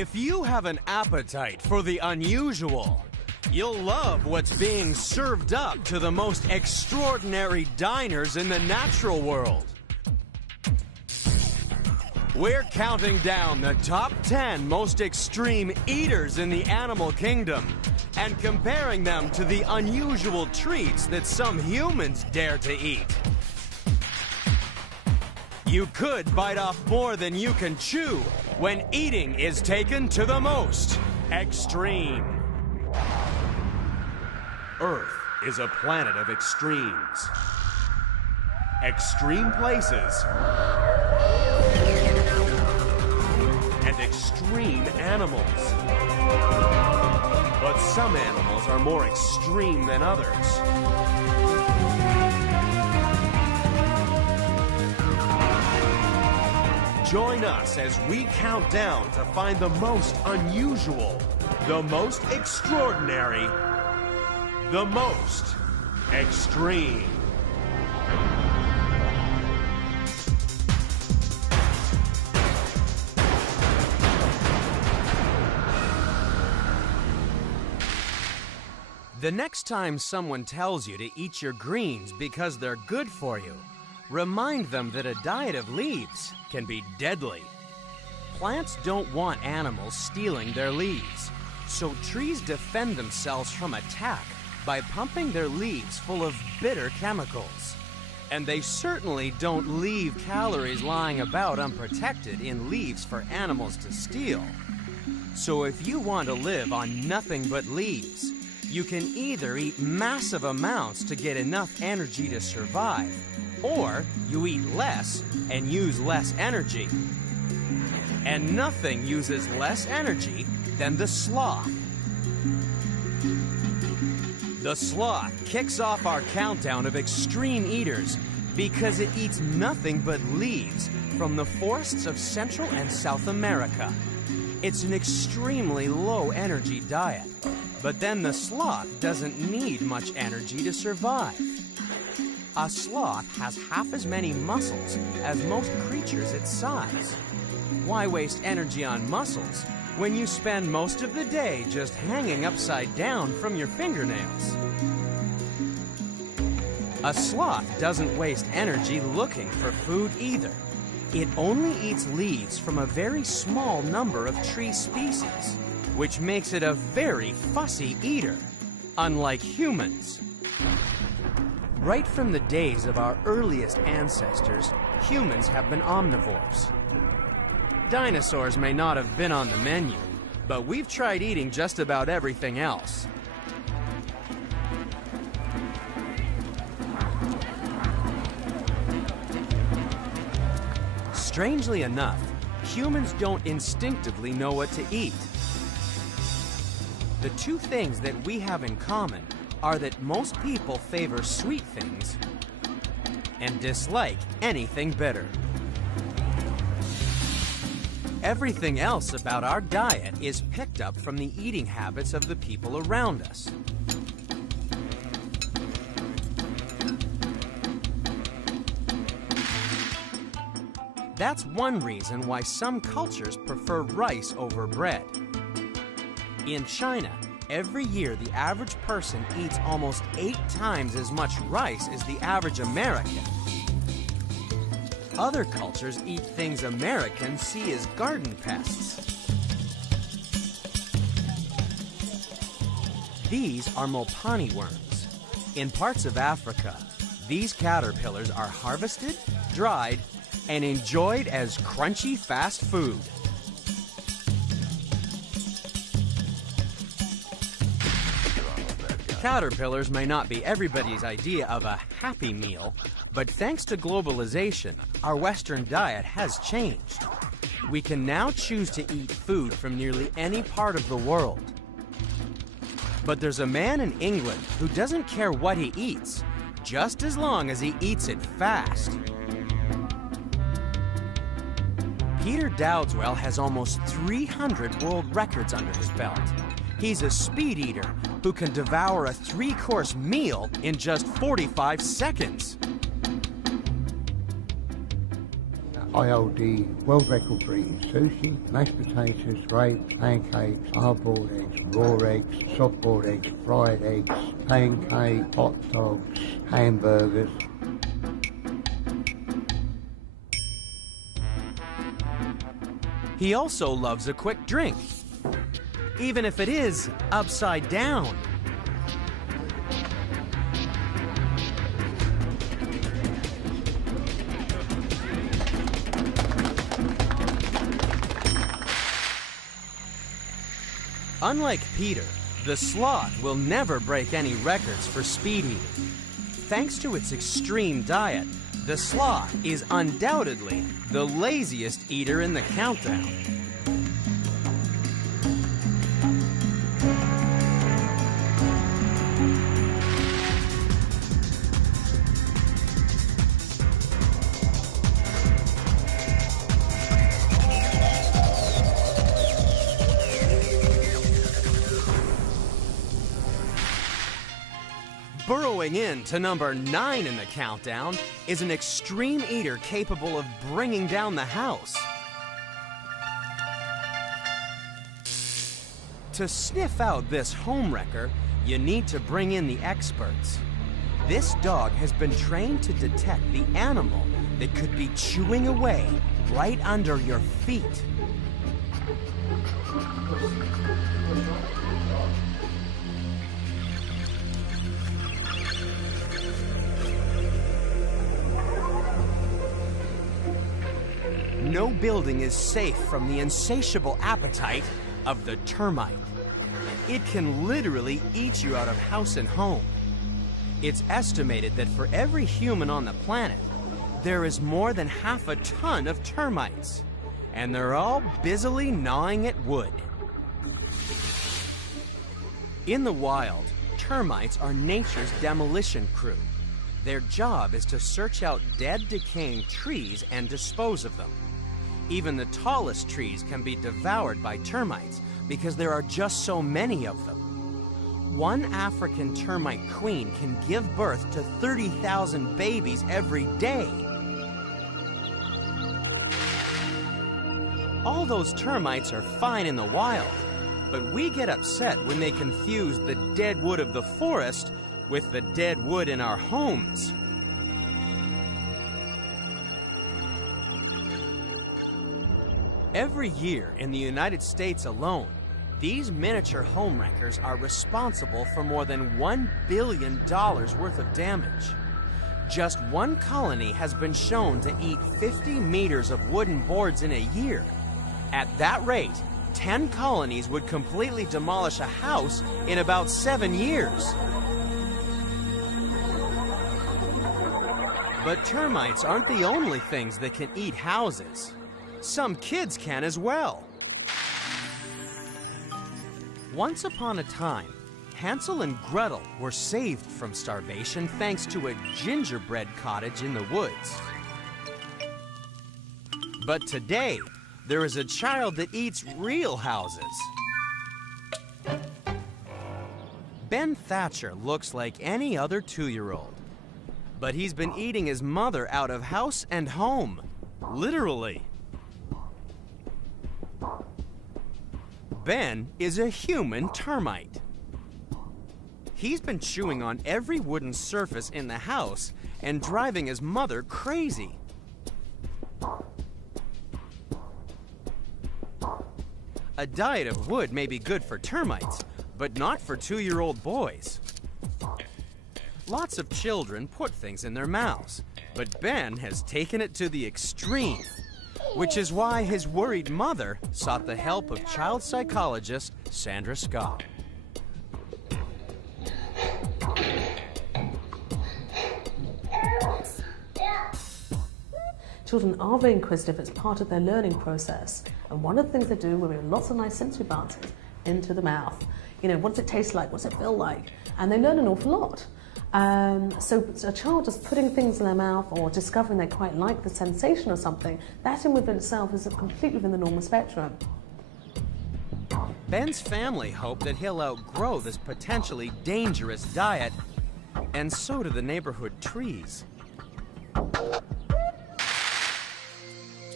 If you have an appetite for the unusual, you'll love what's being served up to the most extraordinary diners in the natural world. We're counting down the top 10 most extreme eaters in the animal kingdom and comparing them to the unusual treats that some humans dare to eat. You could bite off more than you can chew when eating is taken to the most extreme. Earth is a planet of extremes. Extreme places and extreme animals. But some animals are more extreme than others. Join us as we count down to find the most unusual, the most extraordinary, the most extreme. The next time someone tells you to eat your greens because they're good for you, remind them that a diet of leaves can be deadly. Plants don't want animals stealing their leaves, so trees defend themselves from attack by pumping their leaves full of bitter chemicals. And they certainly don't leave calories lying about unprotected in leaves for animals to steal. So if you want to live on nothing but leaves, you can either eat massive amounts to get enough energy to survive, or you eat less and use less energy. And nothing uses less energy than the sloth. The sloth kicks off our countdown of extreme eaters because it eats nothing but leaves from the forests of Central and South America. It's an extremely low energy diet, but then the sloth doesn't need much energy to survive. A sloth has half as many muscles as most creatures its size. Why waste energy on muscles when you spend most of the day just hanging upside down from your fingernails? A sloth doesn't waste energy looking for food either. It only eats leaves from a very small number of tree species, which makes it a very fussy eater, unlike humans. Right from the days of our earliest ancestors, humans have been omnivores. Dinosaurs may not have been on the menu, but we've tried eating just about everything else. Strangely enough, humans don't instinctively know what to eat. The two things that we have in common are that most people favor sweet things and dislike anything bitter. Everything else about our diet is picked up from the eating habits of the people around us. That's one reason why some cultures prefer rice over bread. In China, every year the average person eats almost 8 times as much rice as the average American. Other cultures eat things Americans see as garden pests. These are mopani worms. In parts of Africa, these caterpillars are harvested, dried, and enjoyed as crunchy fast food. Caterpillars may not be everybody's idea of a happy meal, but thanks to globalization, our Western diet has changed. We can now choose to eat food from nearly any part of the world. But there's a man in England who doesn't care what he eats, just as long as he eats it fast. Peter Dowdeswell has almost 300 world records under his belt. He's a speed eater who can devour a 3-course meal in just 45 seconds. I hold the world record for eating sushi, mashed potatoes, grapes, pancakes, hard-boiled eggs, raw eggs, soft-boiled eggs, fried eggs, pancakes, hot dogs, hamburgers. He also loves a quick drink, even if it is upside down. Unlike Peter, the sloth will never break any records for speed eating. Thanks to its extreme diet, the sloth is undoubtedly the laziest eater in the countdown. Burrowing in to number 9 in the countdown is an extreme eater capable of bringing down the house. To sniff out this homewrecker, you need to bring in the experts. This dog has been trained to detect the animal that could be chewing away right under your feet. No building is safe from the insatiable appetite of the termite. It can literally eat you out of house and home. It's estimated that for every human on the planet, there is more than half a ton of termites, and they're all busily gnawing at wood. In the wild, termites are nature's demolition crew. Their job is to search out dead, decaying trees and dispose of them. Even the tallest trees can be devoured by termites because there are just so many of them. One African termite queen can give birth to 30,000 babies every day. All those termites are fine in the wild, but we get upset when they confuse the dead wood of the forest with the dead wood in our homes. Every year in the United States alone, these miniature homewreckers are responsible for more than $1 billion worth of damage. Just one colony has been shown to eat 50 meters of wooden boards in a year. At that rate, 10 colonies would completely demolish a house in about 7 years. But termites aren't the only things that can eat houses. Some kids can as well. Once upon a time, Hansel and Gretel were saved from starvation thanks to a gingerbread cottage in the woods. But today, there is a child that eats real houses. Ben Thatcher looks like any other 2-year-old, but he's been eating his mother out of house and home, literally. Ben is a human termite. He's been chewing on every wooden surface in the house and driving his mother crazy. A diet of wood may be good for termites, but not for 2-year-old boys. Lots of children put things in their mouths, but Ben has taken it to the extreme, which is why his worried mother sought the help of child psychologist Sandra Scott. Children are very inquisitive. It's part of their learning process. And one of the things they do, we have lots of nice sensory bounces into the mouth. You know, what does it taste like? What does it feel like? And they learn an awful lot. So a child just putting things in their mouth or discovering they quite like the sensation of something, that in within itself is completely within the normal spectrum. Ben's family hope that he'll outgrow this potentially dangerous diet, and so do the neighborhood trees.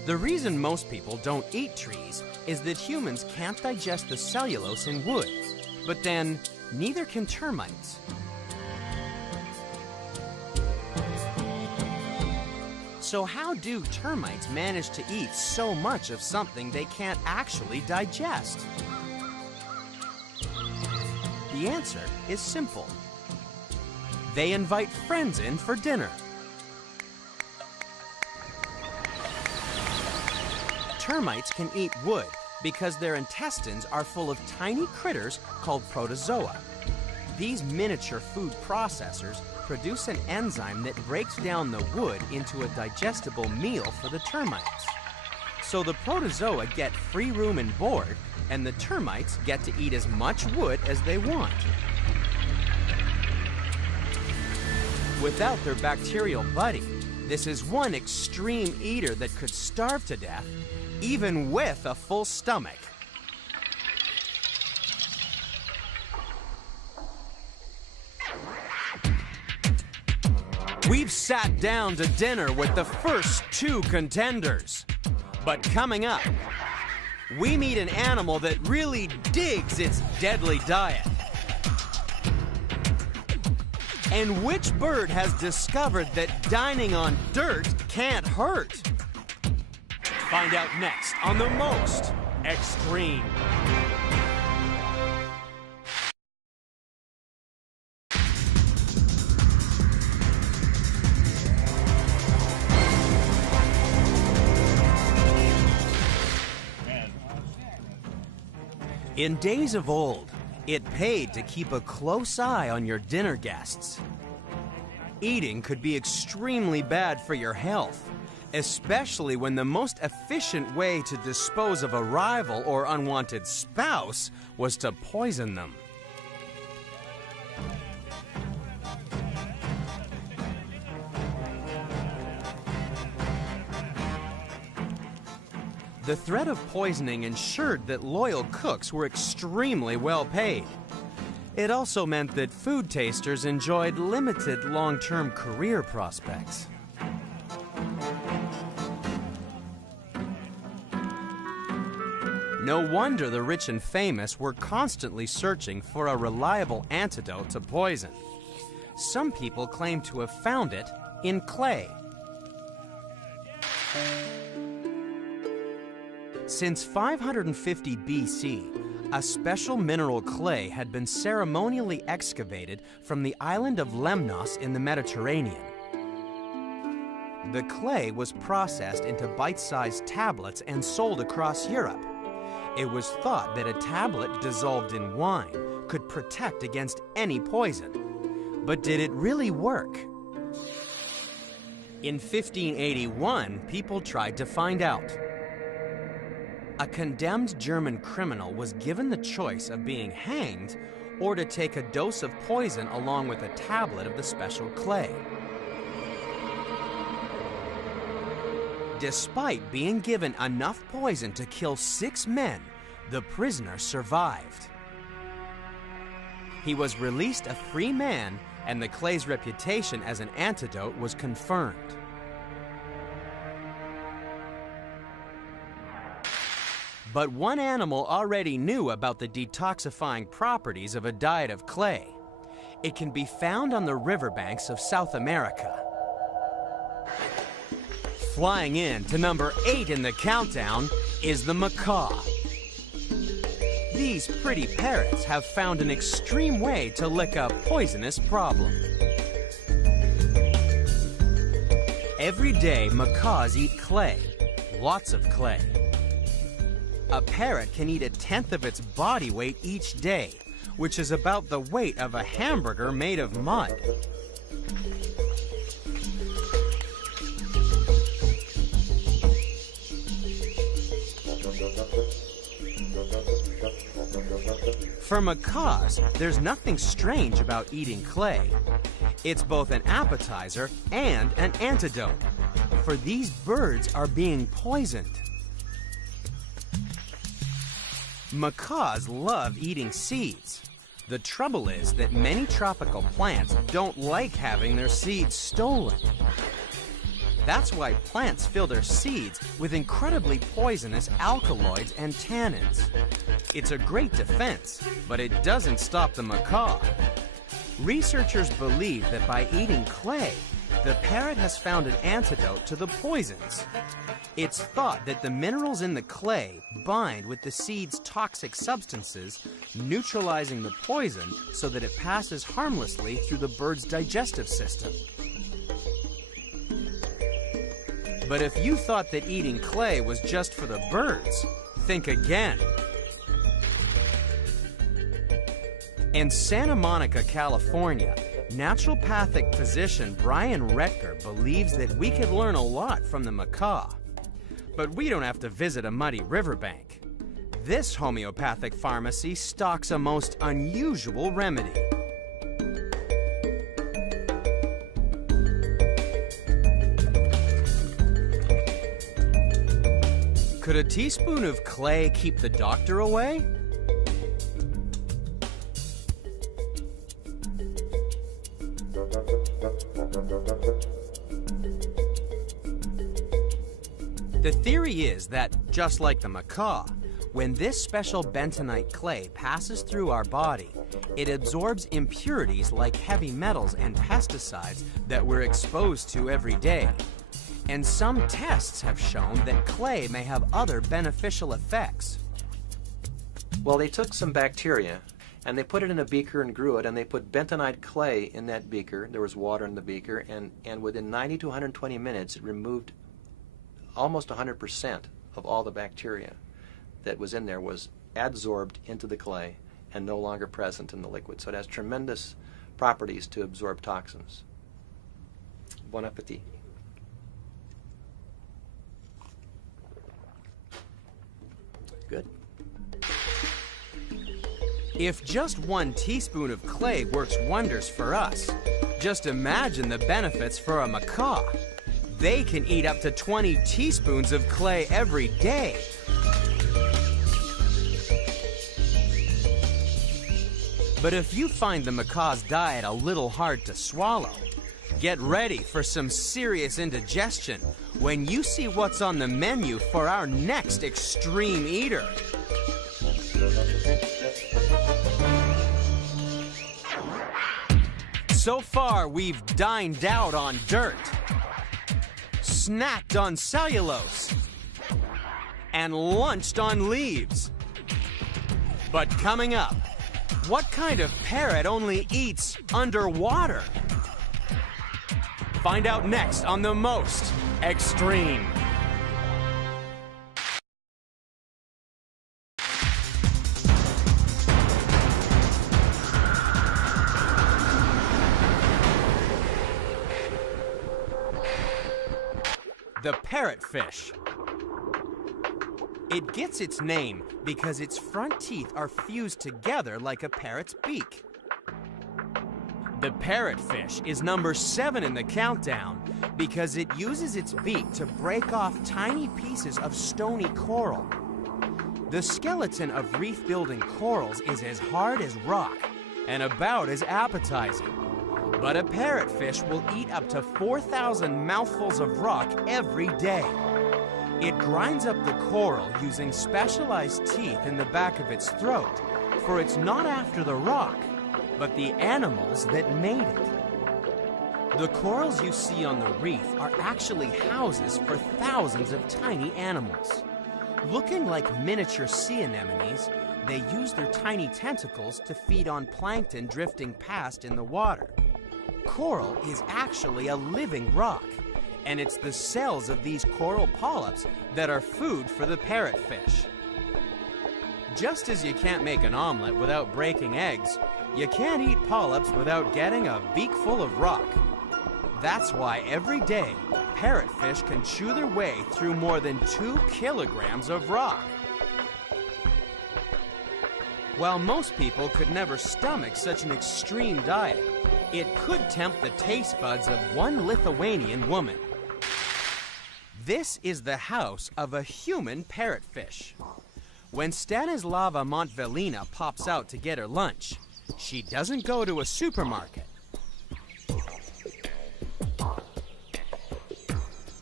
The reason most people don't eat trees is that humans can't digest the cellulose in wood, but then neither can termites. So how do termites manage to eat so much of something they can't actually digest? The answer is simple. They invite friends in for dinner. Termites can eat wood because their intestines are full of tiny critters called protozoa. These miniature food processors produce an enzyme that breaks down the wood into a digestible meal for the termites. So the protozoa get free room and board, and the termites get to eat as much wood as they want. Without their bacterial buddy, this is one extreme eater that could starve to death, even with a full stomach. We've sat down to dinner with the first two contenders. But coming up, we meet an animal that really digs its deadly diet. And which bird has discovered that dining on dirt can't hurt? Find out next on The Most Extreme. In days of old, it paid to keep a close eye on your dinner guests. Eating could be extremely bad for your health, especially when the most efficient way to dispose of a rival or unwanted spouse was to poison them. The threat of poisoning ensured that loyal cooks were extremely well paid. It also meant that food tasters enjoyed limited long-term career prospects. No wonder the rich and famous were constantly searching for a reliable antidote to poison. Some people claim to have found it in clay. Since 550 BC, a special mineral clay had been ceremonially excavated from the island of Lemnos in the Mediterranean. The clay was processed into bite-sized tablets and sold across Europe. It was thought that a tablet dissolved in wine could protect against any poison. But did it really work? In 1581, people tried to find out. A condemned German criminal was given the choice of being hanged or to take a dose of poison along with a tablet of the special clay. Despite being given enough poison to kill 6 men, the prisoner survived. He was released a free man, and the clay's reputation as an antidote was confirmed. But one animal already knew about the detoxifying properties of a diet of clay. It can be found on the riverbanks of South America. Flying in to number 8 in the countdown is the macaw. These pretty parrots have found an extreme way to lick a poisonous problem. Every day, macaws eat clay, lots of clay. A parrot can eat 1/10 of its body weight each day, which is about the weight of a hamburger made of mud. For macaws, there's nothing strange about eating clay. It's both an appetizer and an antidote, for these birds are being poisoned. Macaws love eating seeds. The trouble is that many tropical plants don't like having their seeds stolen. That's why plants fill their seeds with incredibly poisonous alkaloids and tannins. It's a great defense, but it doesn't stop the macaw. Researchers believe that by eating clay, the parrot has found an antidote to the poisons. It's thought that the minerals in the clay bind with the seed's toxic substances, neutralizing the poison so that it passes harmlessly through the bird's digestive system. But if you thought that eating clay was just for the birds, think again. In Santa Monica, California, naturopathic physician Brian Retker believes that we could learn a lot from the macaw. But we don't have to visit a muddy riverbank. This homeopathic pharmacy stocks a most unusual remedy. Could a teaspoon of clay keep the doctor away? The theory is that, just like the macaw, when this special bentonite clay passes through our body, it absorbs impurities like heavy metals and pesticides that we're exposed to every day. And some tests have shown that clay may have other beneficial effects. Well, they took some bacteria and they put it in a beaker and grew it, and they put bentonite clay in that beaker. There was water in the beaker, and within 90 to 120 minutes it removed almost 100% of all the bacteria that was in there was adsorbed into the clay and no longer present in the liquid. So it has tremendous properties to absorb toxins. Bon appetit. Good. If just 1 teaspoon of clay works wonders for us, just imagine the benefits for a macaw. They can eat up to 20 teaspoons of clay every day. But if you find the macaw's diet a little hard to swallow, get ready for some serious indigestion when you see what's on the menu for our next extreme eater. So far, we've dined out on dirt, snacked on cellulose, and lunched on leaves. But coming up, what kind of parrot only eats underwater? Find out next on The Most Extreme. The parrotfish. It gets its name because its front teeth are fused together like a parrot's beak. The parrotfish is number 7 in the countdown because it uses its beak to break off tiny pieces of stony coral. The skeleton of reef-building corals is as hard as rock and about as appetizing. But a parrotfish will eat up to 4,000 mouthfuls of rock every day. It grinds up the coral using specialized teeth in the back of its throat, for it's not after the rock, but the animals that made it. The corals you see on the reef are actually houses for thousands of tiny animals. Looking like miniature sea anemones, they use their tiny tentacles to feed on plankton drifting past in the water. Coral is actually a living rock, and it's the cells of these coral polyps that are food for the parrotfish. Just as you can't make an omelet without breaking eggs, you can't eat polyps without getting a beak full of rock. That's why every day, parrotfish can chew their way through more than 2 kilograms of rock. While most people could never stomach such an extreme diet, it could tempt the taste buds of one Lithuanian woman. This is the house of a human parrotfish. When Stanislava Montvelina pops out to get her lunch, she doesn't go to a supermarket.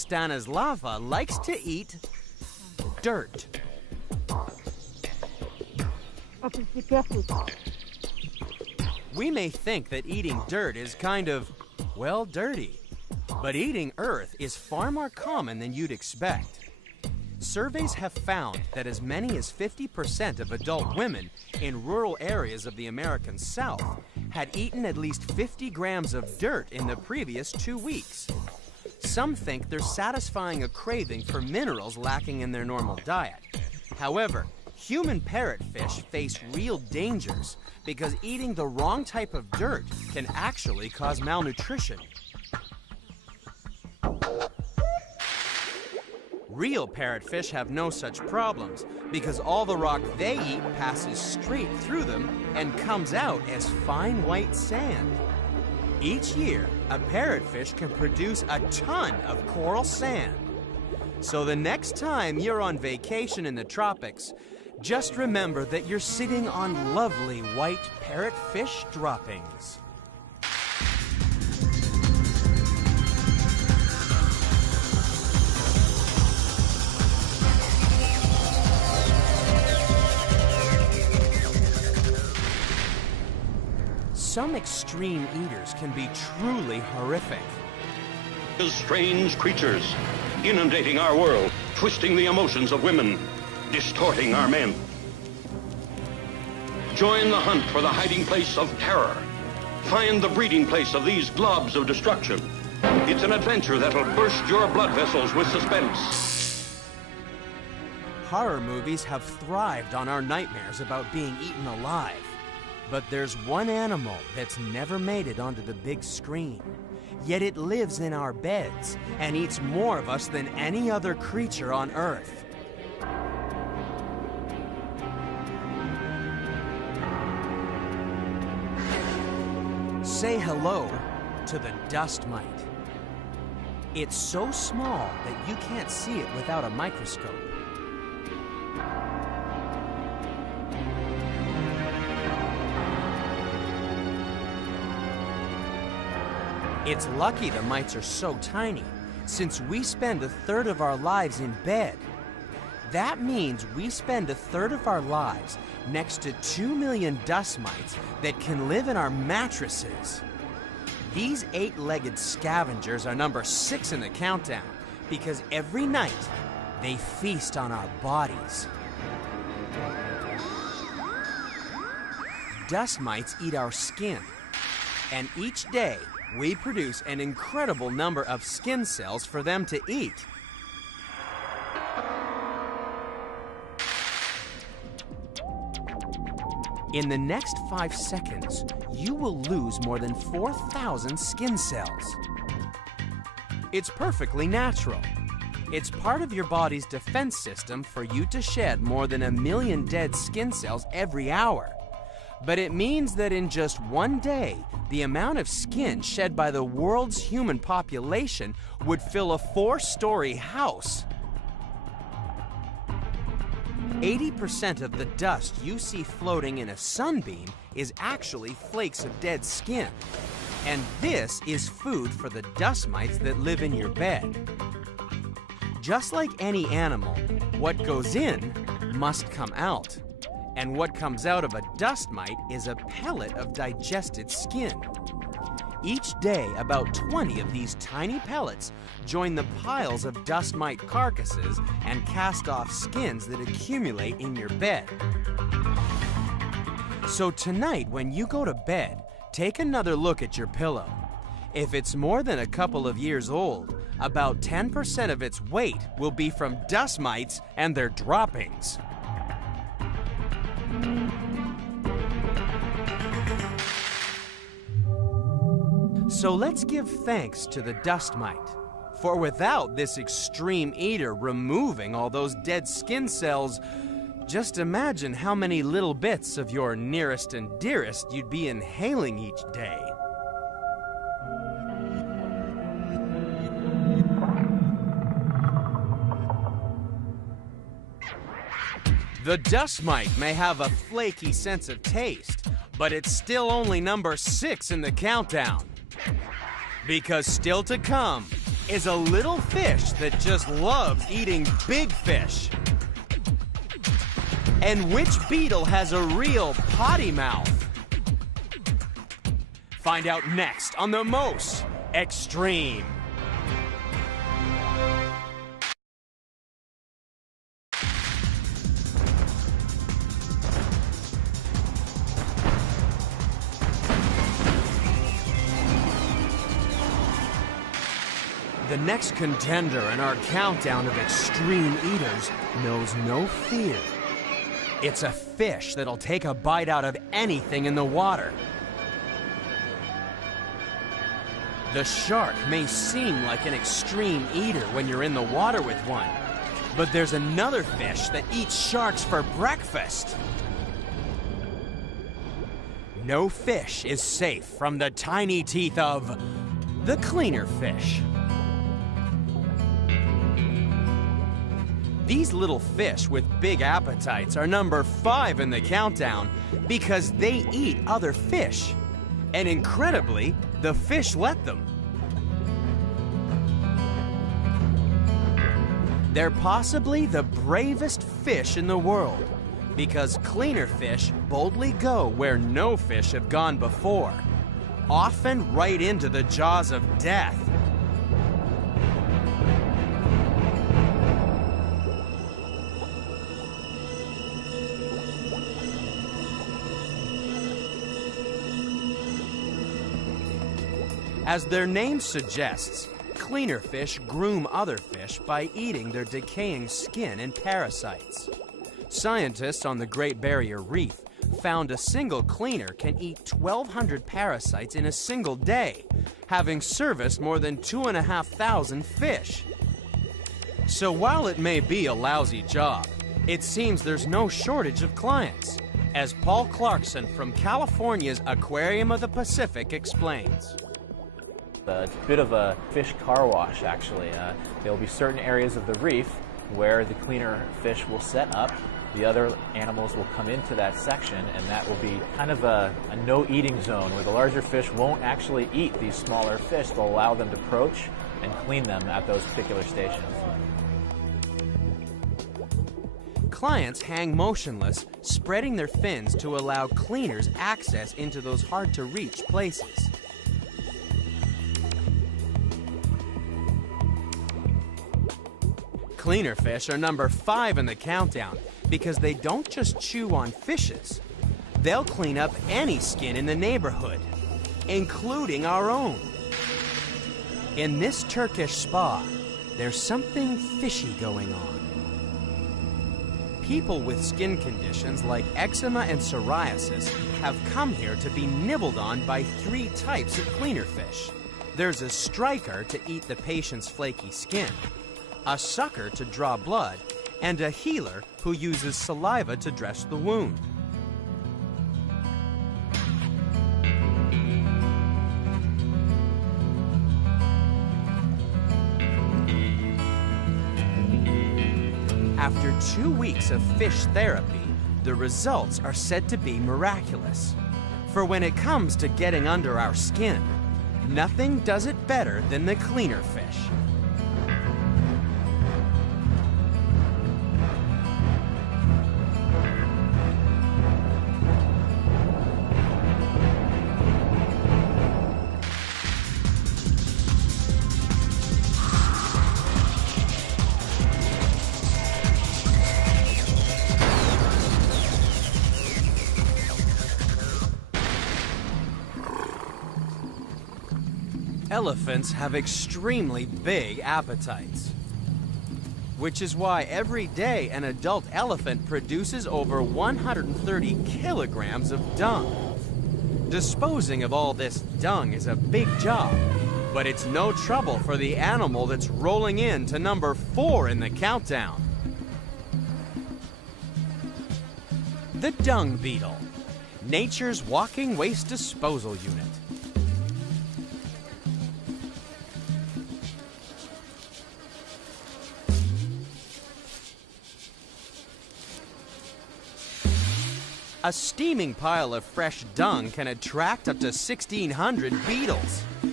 Stanislava likes to eat dirt. We may think that eating dirt is kind of, well, dirty. But eating earth is far more common than you'd expect. Surveys have found that as many as 50% of adult women in rural areas of the American South had eaten at least 50 grams of dirt in the previous 2 weeks. Some think they're satisfying a craving for minerals lacking in their normal diet. However, human parrotfish face real dangers because eating the wrong type of dirt can actually cause malnutrition. Real parrotfish have no such problems because all the rock they eat passes straight through them and comes out as fine white sand. Each year, a parrotfish can produce a ton of coral sand. So the next time you're on vacation in the tropics, just remember that you're sitting on lovely white parrotfish droppings. Some extreme eaters can be truly horrific. Strange creatures inundating our world, twisting the emotions of women, distorting our men. Join the hunt for the hiding place of terror. Find the breeding place of these globs of destruction. It's an adventure that'll burst your blood vessels with suspense. Horror movies have thrived on our nightmares about being eaten alive. But there's one animal that's never made it onto the big screen. Yet it lives in our beds and eats more of us than any other creature on Earth. Say hello to the dust mite. It's so small that you can't see it without a microscope. It's lucky the mites are so tiny, since we spend a third of our lives in bed. That means we spend a third of our lives next to 2 million dust mites that can live in our mattresses. These 8-legged scavengers are number 6 in the countdown because every night they feast on our bodies. Dust mites eat our skin, and each day we produce an incredible number of skin cells for them to eat. In the next 5 seconds, you will lose more than 4,000 skin cells. It's perfectly natural. It's part of your body's defense system for you to shed more than 1 million dead skin cells every hour. But it means that in just one day, the amount of skin shed by the world's human population would fill a 4-story house. 80% of the dust you see floating in a sunbeam is actually flakes of dead skin. And this is food for the dust mites that live in your bed. Just like any animal, what goes in must come out. And what comes out of a dust mite is a pellet of digested skin. Each day, about 20 of these tiny pellets join the piles of dust mite carcasses and cast off skins that accumulate in your bed. So tonight, when you go to bed, take another look at your pillow. If it's more than a couple of years old, about 10% of its weight will be from dust mites and their droppings. So let's give thanks to the dust mite, for without this extreme eater removing all those dead skin cells, just imagine how many little bits of your nearest and dearest you'd be inhaling each day. The dust mite may have a flaky sense of taste, but it's still only number 6 in the countdown. Because still to come, is a little fish that just loves eating big fish? And which beetle has a real potty mouth? Find out next on The Most Extreme. The next contender in our countdown of extreme eaters knows no fear. It's a fish that'll take a bite out of anything in the water. The shark may seem like an extreme eater when you're in the water with one, but there's another fish that eats sharks for breakfast. No fish is safe from the tiny teeth of the cleaner fish. These little fish with big appetites are number 5 in the countdown because they eat other fish. And incredibly, the fish let them. They're possibly the bravest fish in the world because cleaner fish boldly go where no fish have gone before, often right into the jaws of death. As their name suggests, cleaner fish groom other fish by eating their decaying skin and parasites. Scientists on the Great Barrier Reef found a single cleaner can eat 1,200 parasites in a single day, having serviced more than 2,500 fish. So while it may be a lousy job, it seems there's no shortage of clients, as Paul Clarkson from California's Aquarium of the Pacific explains. It's a bit of a fish car wash, actually. There will be certain areas of the reef where the cleaner fish will set up. The other animals will come into that section, and that will be kind of a no-eating zone where the larger fish won't actually eat these smaller fish. They'll allow them to approach and clean them at those particular stations. Clients hang motionless, spreading their fins to allow cleaners access into those hard-to-reach places. Cleaner fish are number 5 in the countdown because they don't just chew on fishes. They'll clean up any skin in the neighborhood, including our own. In this Turkish spa, there's something fishy going on. People with skin conditions like eczema and psoriasis have come here to be nibbled on by 3 types of cleaner fish. There's a striker to eat the patient's flaky skin, a sucker to draw blood, and a healer who uses saliva to dress the wound. After 2 weeks of fish therapy, the results are said to be miraculous. For when it comes to getting under our skin, nothing does it better than the cleaner fish. Elephants have extremely big appetites, which is why every day an adult elephant produces over 130 kilograms of dung. Disposing of all this dung is a big job, but it's no trouble for the animal that's rolling in to number 4 in the countdown. The dung beetle, nature's walking waste disposal unit. A steaming pile of fresh dung can attract up to 1,600 beetles.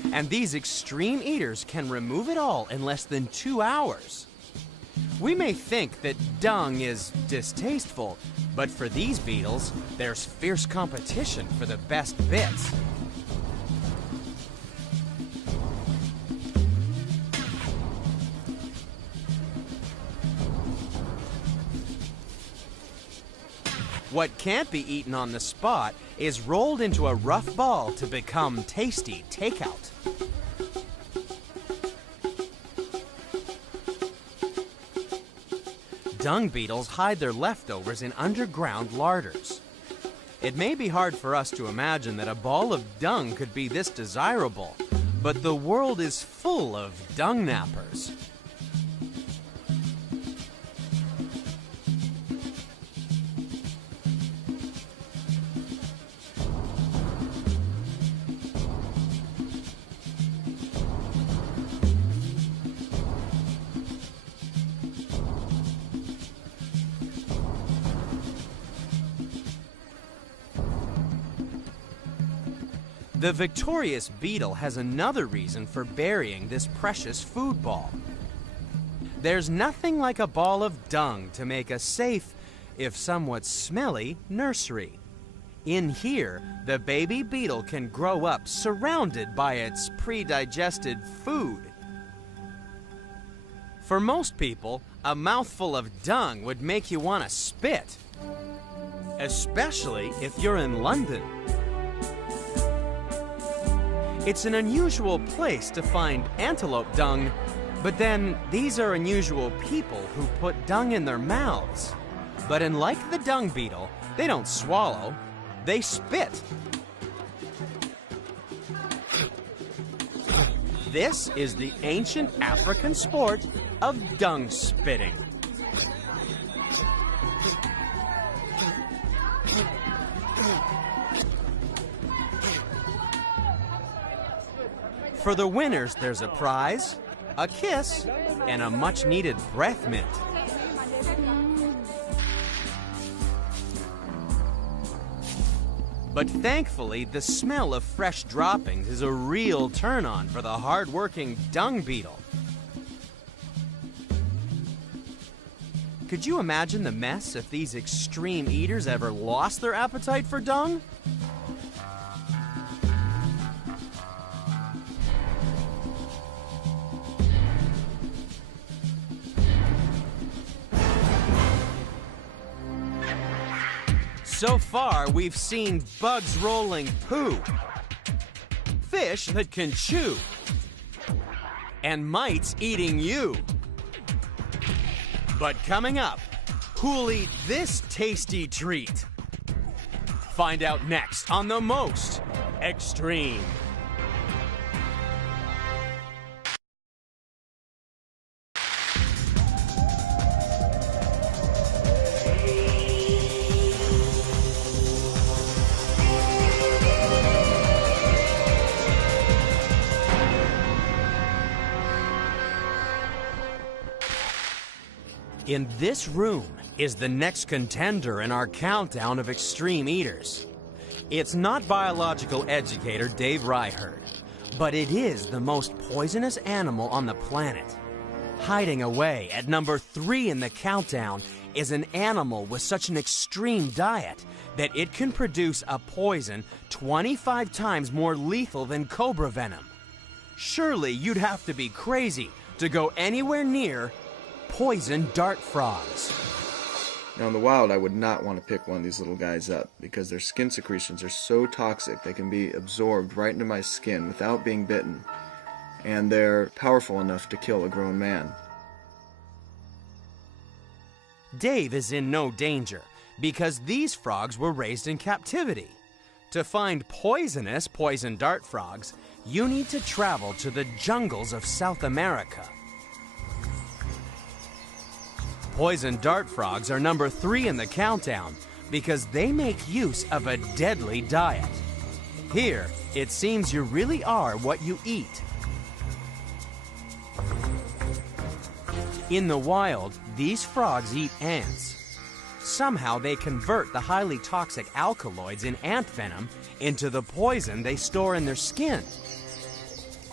and these extreme eaters can remove it all in less than 2 hours. We may think that dung is distasteful, but for these beetles, there's fierce competition for the best bits. What can't be eaten on the spot is rolled into a rough ball to become tasty takeout. Dung beetles hide their leftovers in underground larders. It may be hard for us to imagine that a ball of dung could be this desirable, but the world is full of dung nappers. The victorious beetle has another reason for burying this precious food ball. There's nothing like a ball of dung to make a safe, if somewhat smelly, nursery. In here, the baby beetle can grow up surrounded by its pre-digested food. For most people, a mouthful of dung would make you want to spit, especially if you're in London. It's an unusual place to find antelope dung, but then these are unusual people who put dung in their mouths. But unlike the dung beetle, they don't swallow, they spit. This is the ancient African sport of dung spitting. For the winners, there's a prize, a kiss, and a much-needed breath mint. But thankfully, the smell of fresh droppings is a real turn-on for the hard-working dung beetle. Could you imagine the mess if these extreme eaters ever lost their appetite for dung? So far, we've seen bugs rolling poo, fish that can chew, and mites eating you. But coming up, who'll eat this tasty treat? Find out next on The Most Extreme. In this room is the next contender in our countdown of extreme eaters. It's not biological educator Dave Ryherd, but it is the most poisonous animal on the planet. Hiding away at number 3 in the countdown is an animal with such an extreme diet that it can produce a poison 25 times more lethal than cobra venom. Surely you'd have to be crazy to go anywhere near poison dart frogs. Now in the wild, I would not want to pick one of these little guys up because their skin secretions are so toxic they can be absorbed right into my skin without being bitten, and they're powerful enough to kill a grown man. Dave is in no danger because these frogs were raised in captivity. To find poisonous poison dart frogs, you need to travel to the jungles of South America. Poison dart frogs are number 3 in the countdown because they make use of a deadly diet. Here, it seems you really are what you eat. In the wild, these frogs eat ants. Somehow they convert the highly toxic alkaloids in ant venom into the poison they store in their skin.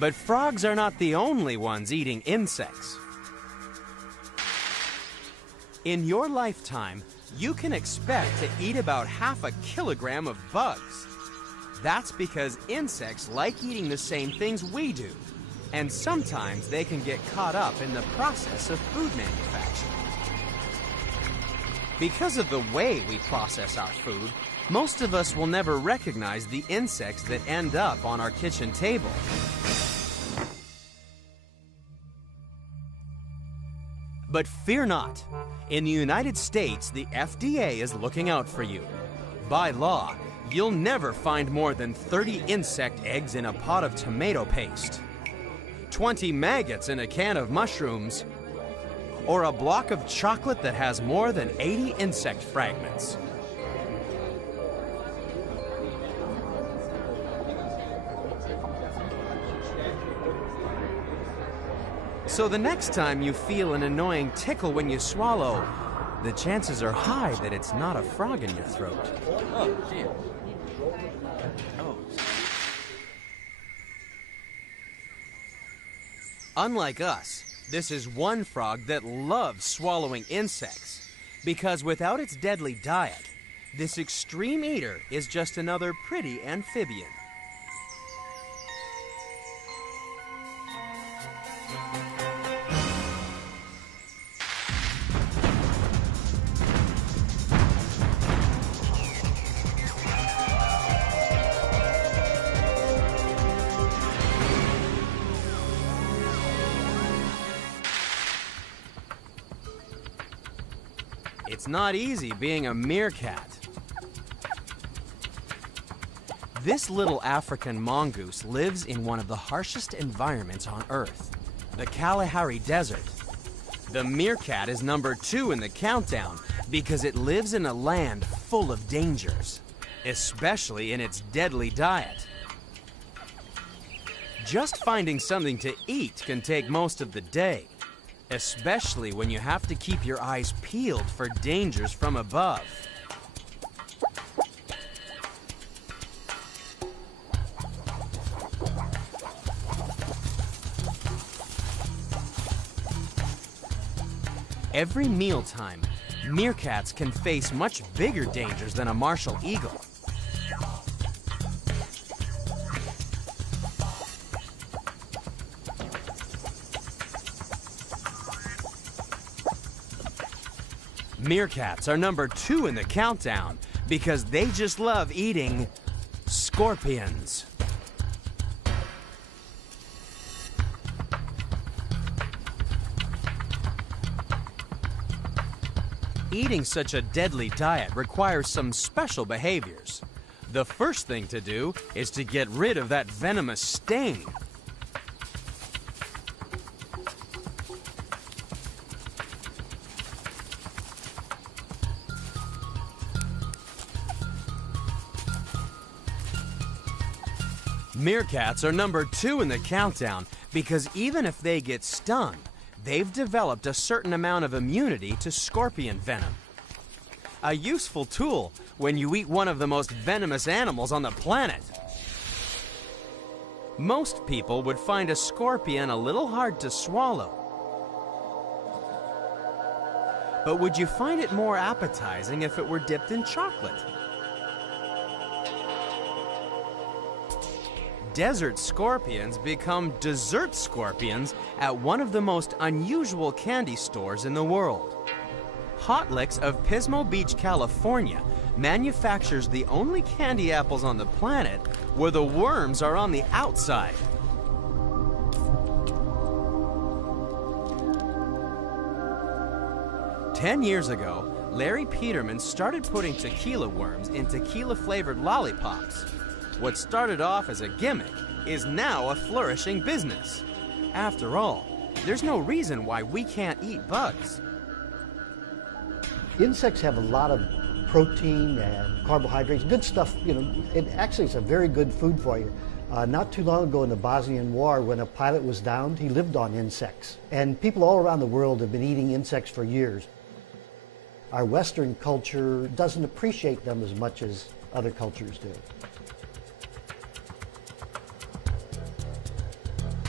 But frogs are not the only ones eating insects. In your lifetime, you can expect to eat about half a kilogram of bugs. That's because insects like eating the same things we do, and sometimes they can get caught up in the process of food manufacture. Because of the way we process our food, most of us will never recognize the insects that end up on our kitchen table. But fear not. In the United States, the FDA is looking out for you. By law, you'll never find more than 30 insect eggs in a pot of tomato paste, 20 maggots in a can of mushrooms, or a block of chocolate that has more than 80 insect fragments. So the next time you feel an annoying tickle when you swallow, the chances are high that it's not a frog in your throat. Oh, gee. Oh. Unlike us, this is one frog that loves swallowing insects, because without its deadly diet, this extreme eater is just another pretty amphibian. It's not easy being a meerkat. This little African mongoose lives in one of the harshest environments on Earth, the Kalahari Desert. The meerkat is number 2 in the countdown because it lives in a land full of dangers, especially in its deadly diet. Just finding something to eat can take most of the day, especially when you have to keep your eyes peeled for dangers from above. Every mealtime, meerkats can face much bigger dangers than a martial eagle. Meerkats are number 2 in the countdown because they just love eating scorpions. Eating such a deadly diet requires some special behaviors. The first thing to do is to get rid of that venomous sting. Meerkats are number 2 in the countdown because even if they get stung, they've developed a certain amount of immunity to scorpion venom. A useful tool when you eat one of the most venomous animals on the planet. Most people would find a scorpion a little hard to swallow. But would you find it more appetizing if it were dipped in chocolate? Desert scorpions become dessert scorpions at one of the most unusual candy stores in the world. Hot Licks of Pismo Beach, California manufactures the only candy apples on the planet where the worms are on the outside. "10 years ago, Larry Peterman started putting tequila worms in tequila-flavored lollipops. What started off as a gimmick is now a flourishing business. After all, there's no reason why we can't eat bugs." Insects have a lot of protein and carbohydrates, good stuff, you know, it actually is a very good food for you. Not too long ago in the Bosnian War, when a pilot was downed, he lived on insects. And people all around the world have been eating insects for years. Our Western culture doesn't appreciate them as much as other cultures do.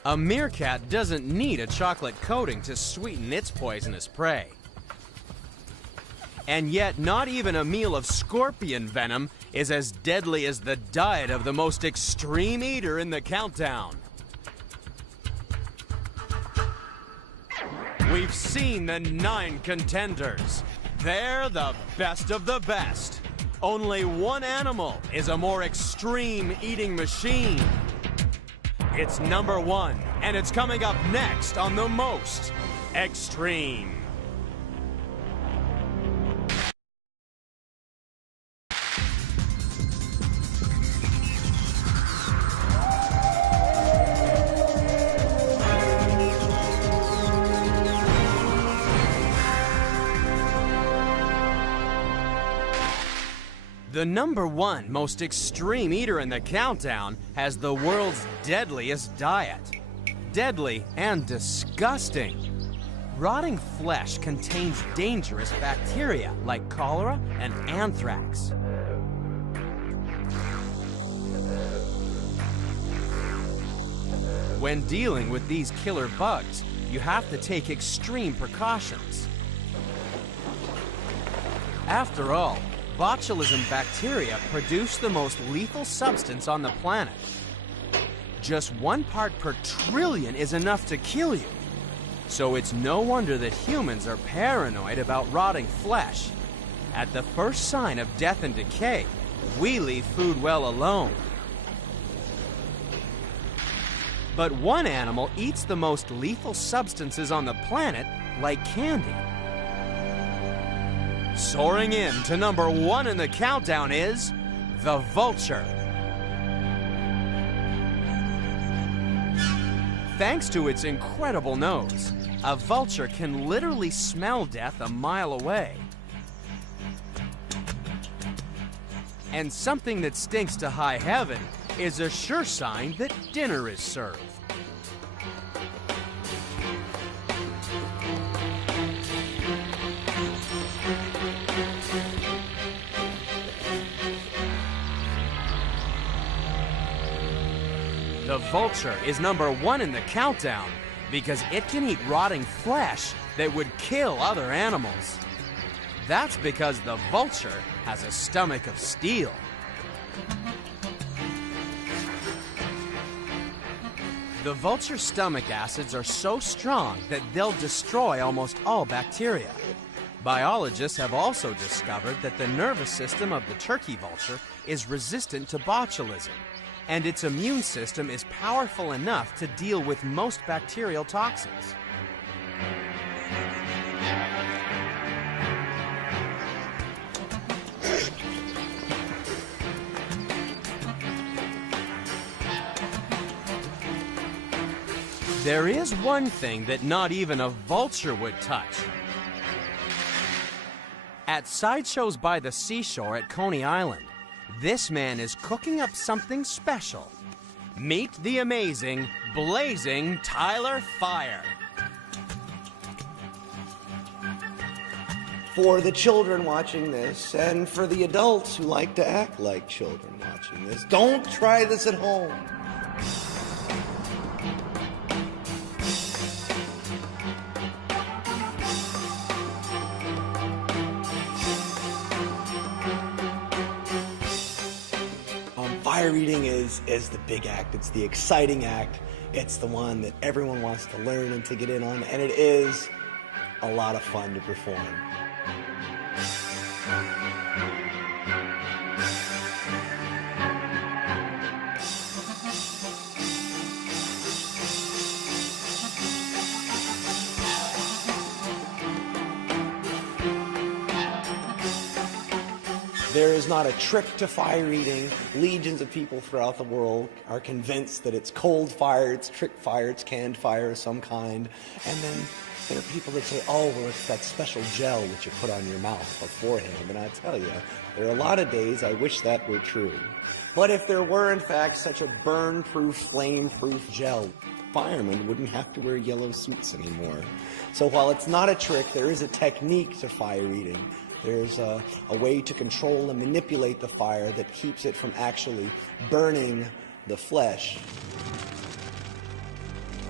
A meerkat doesn't need a chocolate coating to sweeten its poisonous prey. And yet, not even a meal of scorpion venom is as deadly as the diet of the most extreme eater in the countdown. We've seen the 9 contenders. They're the best of the best. Only one animal is a more extreme eating machine. It's number 1, and it's coming up next on the most extreme. The number 1 most extreme eater in the countdown has the world's deadliest diet. Deadly and disgusting. Rotting flesh contains dangerous bacteria like cholera and anthrax. When dealing with these killer bugs, you have to take extreme precautions. After all, botulism bacteria produce the most lethal substance on the planet. Just 1 part per trillion is enough to kill you. So it's no wonder that humans are paranoid about rotting flesh. At the first sign of death and decay, we leave food well alone. But one animal eats the most lethal substances on the planet like candy. Soaring in to number 1 in the countdown is the vulture. Thanks to its incredible nose, a vulture can literally smell death a mile away. And something that stinks to high heaven is a sure sign that dinner is served. The vulture is number 1 in the countdown because it can eat rotting flesh that would kill other animals. That's because the vulture has a stomach of steel. The vulture's stomach acids are so strong that they'll destroy almost all bacteria. Biologists have also discovered that the nervous system of the turkey vulture is resistant to botulism, and its immune system is powerful enough to deal with most bacterial toxins. There is one thing that not even a vulture would touch. At sideshows by the seashore at Coney Island, this man is cooking up something special. Meet the amazing, blazing Tyler Fire. For the children watching this, and for the adults who like to act like children watching this, don't try this at home. Fire eating is the big act. It's the exciting act. It's the one that everyone wants to learn and to get in on, and it is a lot of fun to perform. There is not a trick to fire eating. Legions of people throughout the world are convinced that it's cold fire, it's trick fire, it's canned fire of some kind. And then there are people that say, oh, well, it's that special gel that you put on your mouth beforehand. And I tell you, there are a lot of days I wish that were true. But if there were, in fact, such a burn-proof, flame-proof gel, firemen wouldn't have to wear yellow suits anymore. So while it's not a trick, there is a technique to fire eating. There's a way to control and manipulate the fire that keeps it from actually burning the flesh.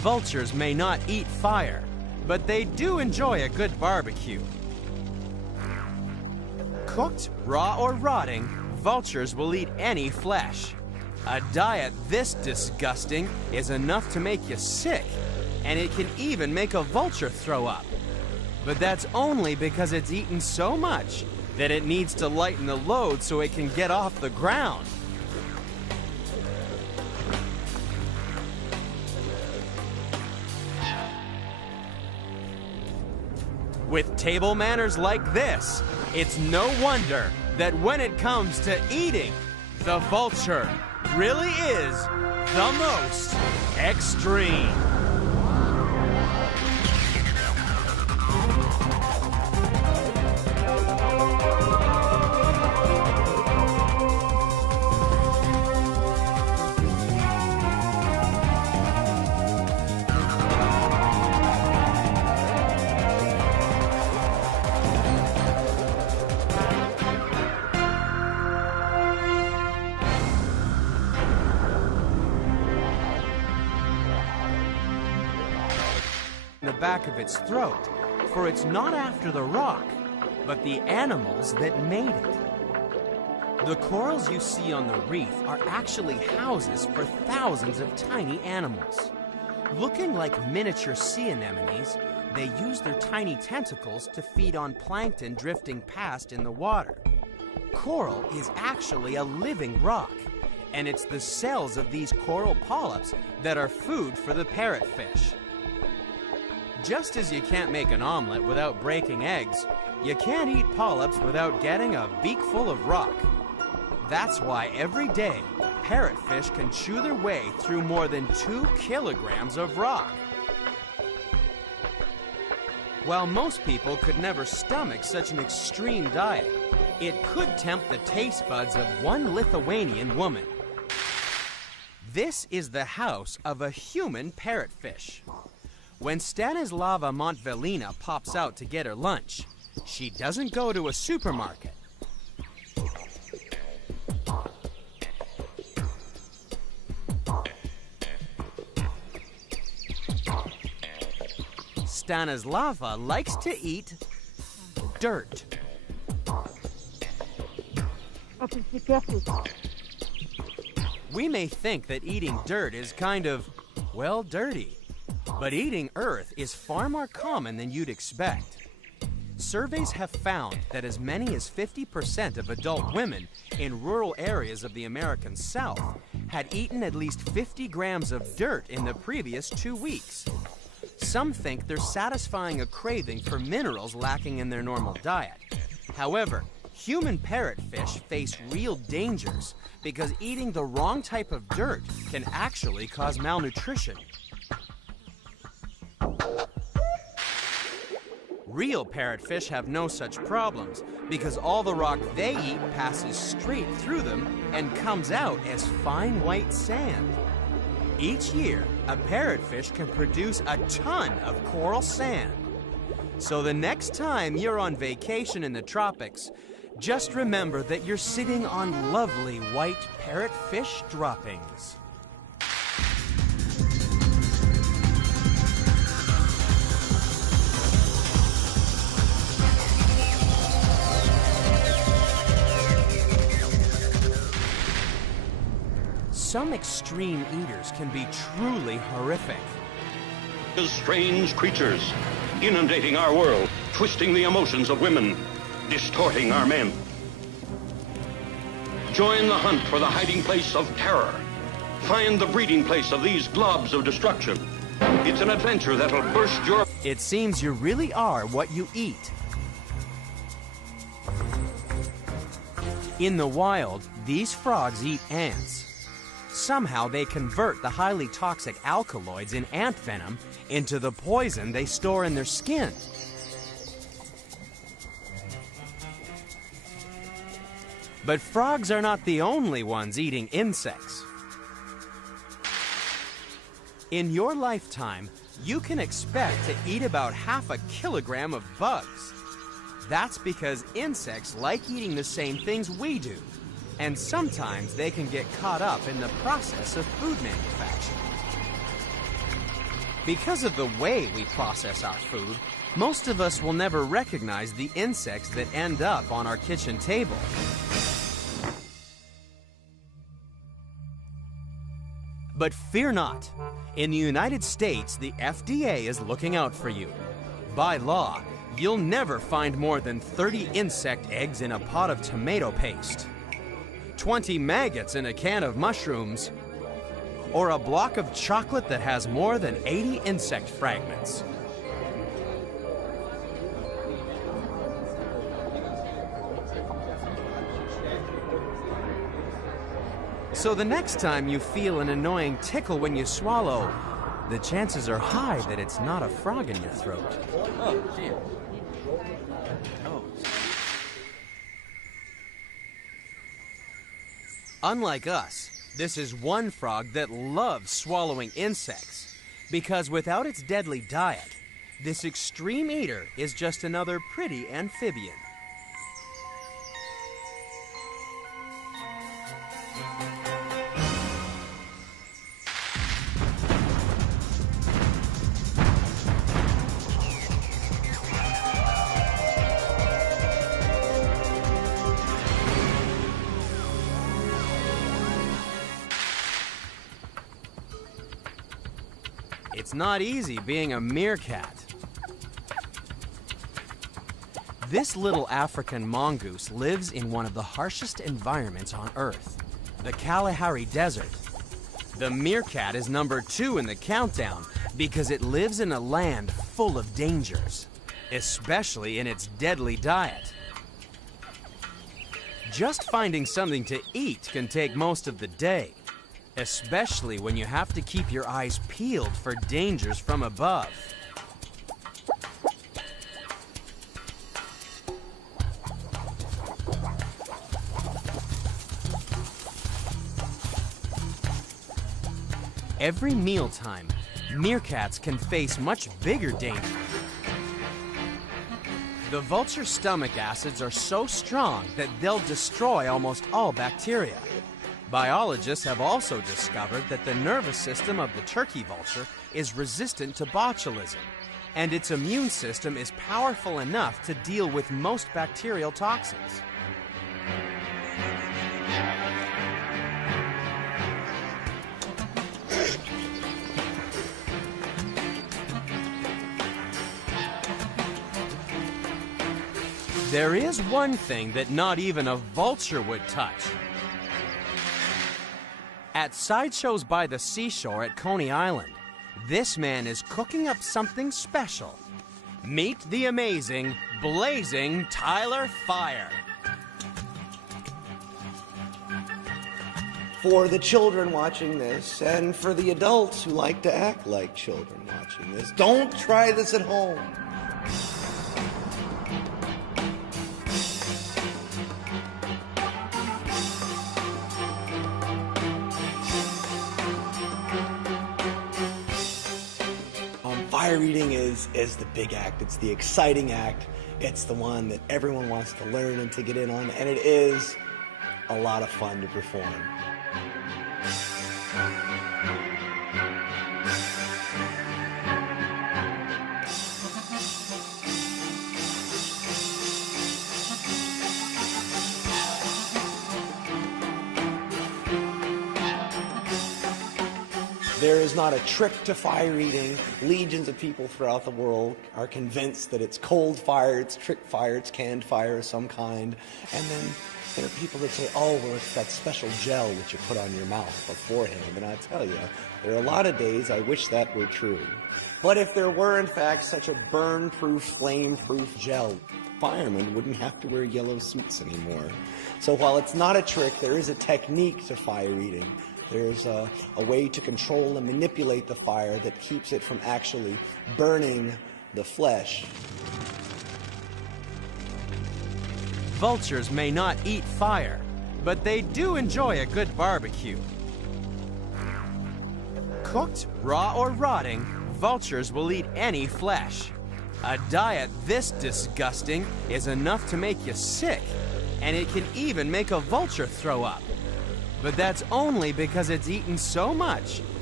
Vultures may not eat fire, but they do enjoy a good barbecue. Cooked, raw, or rotting, vultures will eat any flesh. A diet this disgusting is enough to make you sick, and it can even make a vulture throw up. But that's only because it's eaten so much that it needs to lighten the load so it can get off the ground. With table manners like this, it's no wonder that when it comes to eating, the vulture really is the most extreme. The back of its throat, for it's not after the rock, but the animals that made it. The corals you see on the reef are actually houses for thousands of tiny animals. Looking like miniature sea anemones, they use their tiny tentacles to feed on plankton drifting past in the water. Coral is actually a living rock, and it's the cells of these coral polyps that are food for the parrotfish. Just as you can't make an omelet without breaking eggs, you can't eat polyps without getting a beak full of rock. That's why every day, parrotfish can chew their way through more than 2 kilograms of rock. While most people could never stomach such an extreme diet, it could tempt the taste buds of one Lithuanian woman. This is the house of a human parrotfish. When Stanislava Montvelina pops out to get her lunch, she doesn't go to a supermarket. Stanislava likes to eat dirt. We may think that eating dirt is kind of, well, dirty. But eating earth is far more common than you'd expect. Surveys have found that as many as 50% of adult women in rural areas of the American South had eaten at least 50 grams of dirt in the previous 2 weeks. Some think they're satisfying a craving for minerals lacking in their normal diet. However, human parrotfish face real dangers because eating the wrong type of dirt can actually cause malnutrition. Real parrotfish have no such problems because all the rock they eat passes straight through them and comes out as fine white sand. Each year, a parrotfish can produce a ton of coral sand. So the next time you're on vacation in the tropics, just remember that you're sitting on lovely white parrotfish droppings. Some extreme eaters can be truly horrific. Strange creatures inundating our world, twisting the emotions of women, distorting our men. Join the hunt for the hiding place of terror. Find the breeding place of these globs of destruction. It's an adventure that'll burst your... It seems you really are what you eat. In the wild, these frogs eat ants. Somehow they convert the highly toxic alkaloids in ant venom into the poison they store in their skin. But frogs are not the only ones eating insects. In your lifetime, you can expect to eat about ½ kilogram of bugs. That's because insects like eating the same things we do. And sometimes they can get caught up in the process of food manufacture. Because of the way we process our food, most of us will never recognize the insects that end up on our kitchen table. But fear not. In the United States, the FDA is looking out for you. By law, you'll never find more than 30 insect eggs in a pot of tomato paste, 20 maggots in a can of mushrooms, or a block of chocolate that has more than 80 insect fragments. So the next time you feel an annoying tickle when you swallow, the chances are high that it's not a frog in your throat. Oh, gee. Oh. Unlike us, this is one frog that loves swallowing insects, because without its deadly diet, this extreme eater is just another pretty amphibian. It's not easy being a meerkat. This little African mongoose lives in one of the harshest environments on Earth, the Kalahari Desert. The meerkat is number 2 in the countdown because it lives in a land full of dangers, especially in its deadly diet. Just finding something to eat can take most of the day, especially when you have to keep your eyes peeled for dangers from above. Every mealtime, meerkats can face much bigger danger. The vulture stomach acids are so strong that they'll destroy almost all bacteria. Biologists have also discovered that the nervous system of the turkey vulture is resistant to botulism, and its immune system is powerful enough to deal with most bacterial toxins. There is one thing that not even a vulture would touch. At sideshows by the seashore at Coney Island, this man is cooking up something special. Meet the amazing, blazing Tyler Fire. For the children watching this, and for the adults who like to act like children watching this, don't try this at home. Fire eating is the big act. It's the exciting act. It's the one that everyone wants to learn and to get in on, and it is a lot of fun to perform. There is not a trick to fire eating. Legions of people throughout the world are convinced that it's cold fire, it's trick fire, it's canned fire of some kind. And then there are people that say, oh, well, it's that special gel that you put on your mouth beforehand. And I tell you, there are a lot of days I wish that were true. But if there were, in fact, such a burn-proof, flame-proof gel, firemen wouldn't have to wear yellow suits anymore. So while it's not a trick, there is a technique to fire eating. There's a way to control and manipulate the fire that keeps it from actually burning the flesh. Vultures may not eat fire, but they do enjoy a good barbecue. Cooked, raw, or rotting, vultures will eat any flesh. A diet this disgusting is enough to make you sick, and it can even make a vulture throw up. But that's only because it's eaten so much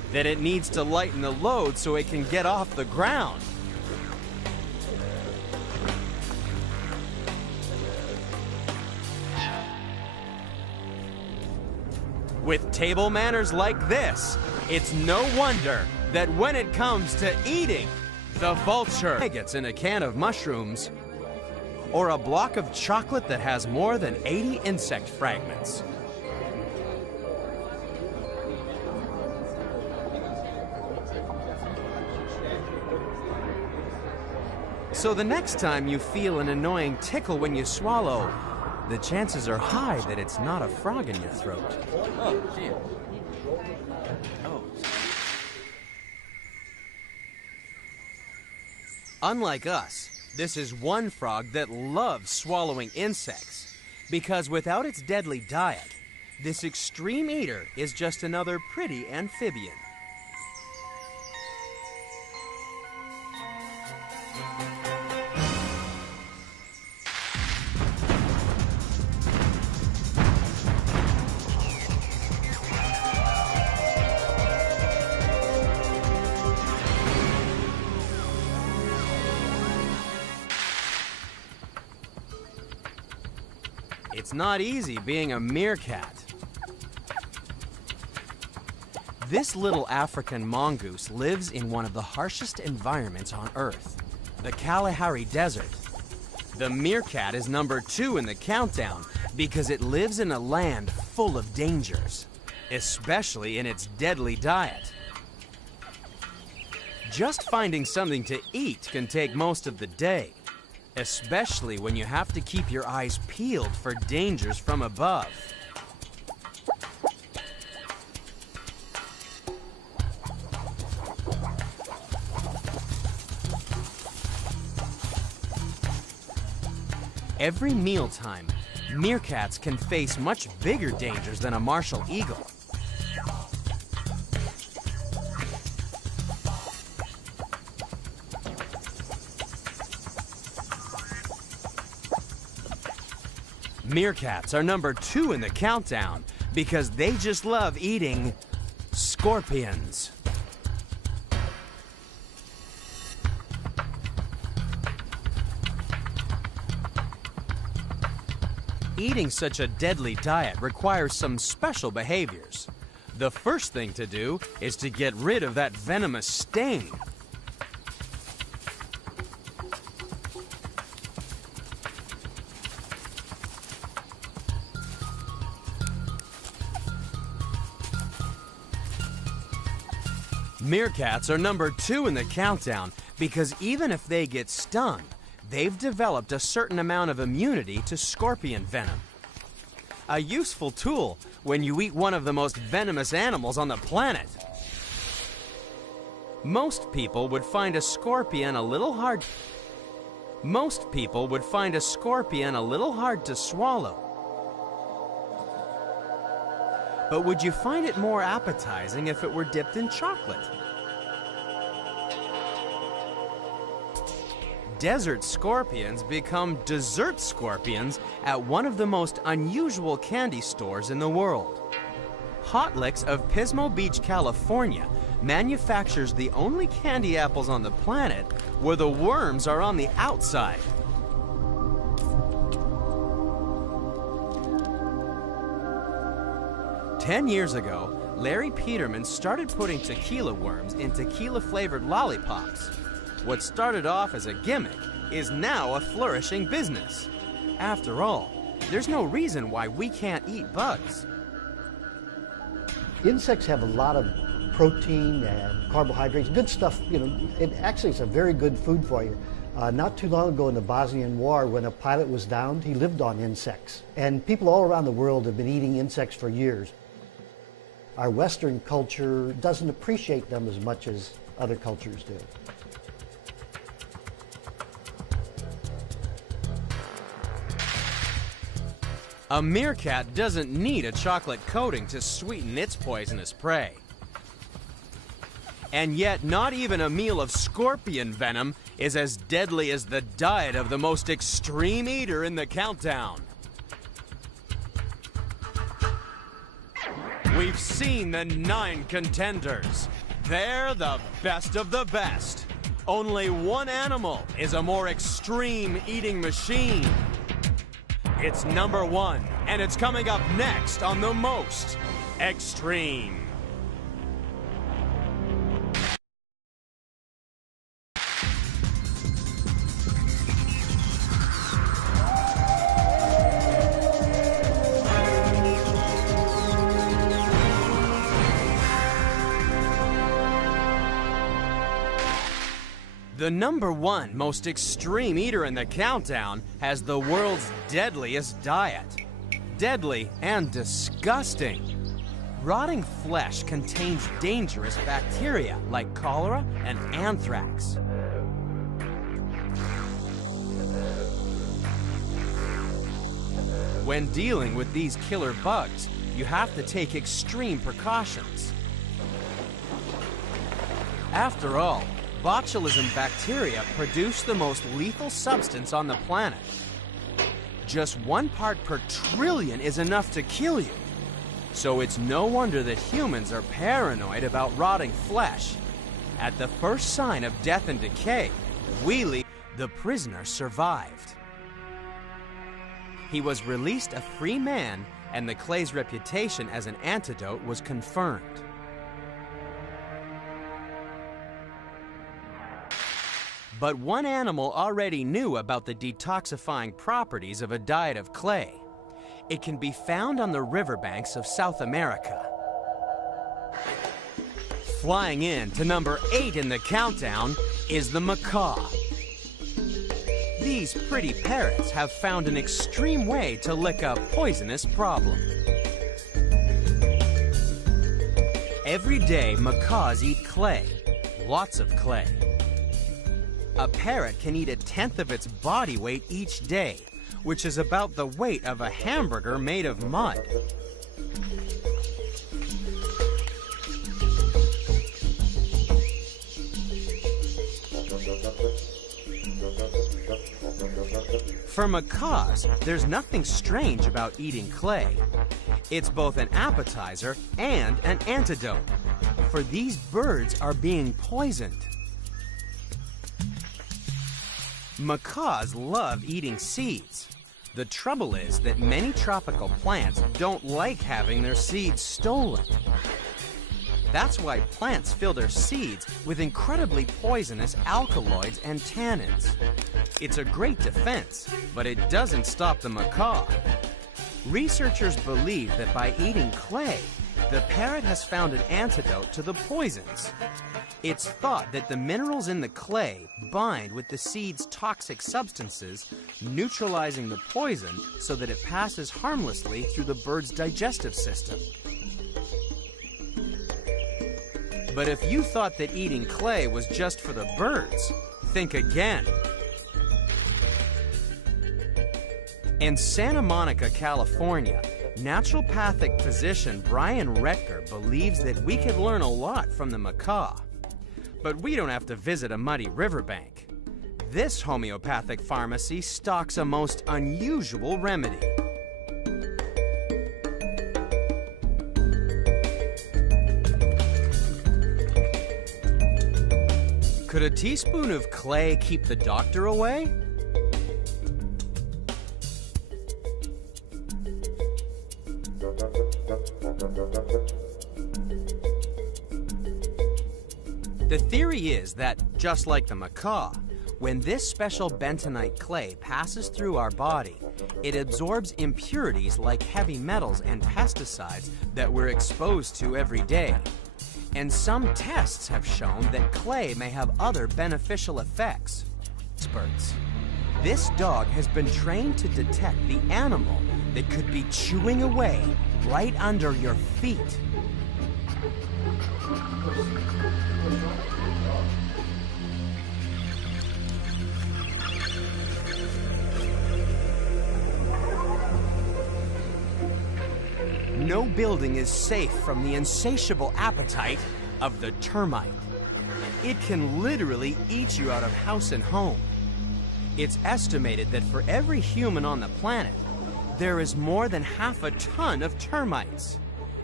that it needs to lighten the load so it can get off the ground. With table manners like this, it's no wonder that when it comes to eating, the vulture gets in a can of mushrooms or a block of chocolate that has more than 80 insect fragments. So the next time you feel an annoying tickle when you swallow, the chances are high that it's not a frog in your throat. Oh, dear. Oh. Unlike us, this is one frog that loves swallowing insects, because without its deadly diet, this extreme eater is just another pretty amphibian. It's not easy being a meerkat. This little African mongoose lives in one of the harshest environments on Earth, the Kalahari Desert. The meerkat is number 2 in the countdown because it lives in a land full of dangers, especially in its deadly diet. Just finding something to eat can take most of the day, especially when you have to keep your eyes peeled for dangers from above. Every mealtime, meerkats can face much bigger dangers than a martial eagle. Meerkats are number 2 in the countdown because they just love eating scorpions. Eating such a deadly diet requires some special behaviors. The first thing to do is to get rid of that venomous sting. Meerkats are number 2 in the countdown because even if they get stung, they've developed a certain amount of immunity to scorpion venom. A useful tool when you eat one of the most venomous animals on the planet. Most people would find a scorpion a little hard. Most people would find a scorpion a little hard to swallow. But would you find it more appetizing if it were dipped in chocolate? Desert scorpions become dessert scorpions at one of the most unusual candy stores in the world. Hot Licks of Pismo Beach, California manufactures the only candy apples on the planet where the worms are on the outside. Ten years ago, Larry Peterman started putting tequila worms in tequila-flavored lollipops. What started off as a gimmick is now a flourishing business. After all, there's no reason why we can't eat bugs. Insects have a lot of protein and carbohydrates, good stuff. You know, it actually is a very good food for you. Not too long ago in the Bosnian War, when a pilot was downed, he lived on insects. And people all around the world have been eating insects for years. Our Western culture doesn't appreciate them as much as other cultures do. A meerkat doesn't need a chocolate coating to sweeten its poisonous prey. And yet, not even a meal of scorpion venom is as deadly as the diet of the most extreme eater in the countdown. We've seen the 9 contenders. They're the best of the best. Only one animal is a more extreme eating machine. It's number 1, and it's coming up next on The Most Extreme. The number 1 most extreme eater in the countdown has the world's deadliest diet. Deadly and disgusting. Rotting flesh contains dangerous bacteria like cholera and anthrax. When dealing with these killer bugs, you have to take extreme precautions. After all, botulism bacteria produce the most lethal substance on the planet. Just 1 part per trillion is enough to kill you. So it's no wonder that humans are paranoid about rotting flesh. At the first sign of death and decay, the prisoner survived. He was released a free man, and the clay's reputation as an antidote was confirmed. But one animal already knew about the detoxifying properties of a diet of clay. It can be found on the riverbanks of South America. Flying in to number 8 in the countdown is the macaw. These pretty parrots have found an extreme way to lick a poisonous problem. Every day, macaws eat clay, lots of clay. A parrot can eat 1/10 of its body weight each day, which is about the weight of a hamburger made of mud. For macaws, there's nothing strange about eating clay. It's both an appetizer and an antidote, for these birds are being poisoned. Macaws love eating seeds. The trouble is that many tropical plants don't like having their seeds stolen. That's why plants fill their seeds with incredibly poisonous alkaloids and tannins. It's a great defense, but it doesn't stop the macaw. Researchers believe that by eating clay, the parrot has found an antidote to the poisons. It's thought that the minerals in the clay bind with the seed's toxic substances, neutralizing the poison so that it passes harmlessly through the bird's digestive system. But if you thought that eating clay was just for the birds, think again. In Santa Monica, California, naturopathic physician Brian Retker believes that we could learn a lot from the macaw. But we don't have to visit a muddy riverbank. This homeopathic pharmacy stocks a most unusual remedy. Could a teaspoon of clay keep the doctor away? The theory is that, just like the macaw, when this special bentonite clay passes through our body, it absorbs impurities like heavy metals and pesticides that we're exposed to every day. And some tests have shown that clay may have other beneficial effects. Experts. This dog has been trained to detect the animal that could be chewing away right under your feet. No building is safe from the insatiable appetite of the termite. It can literally eat you out of house and home. It's estimated that for every human on the planet, there is more than 1/2 ton of termites.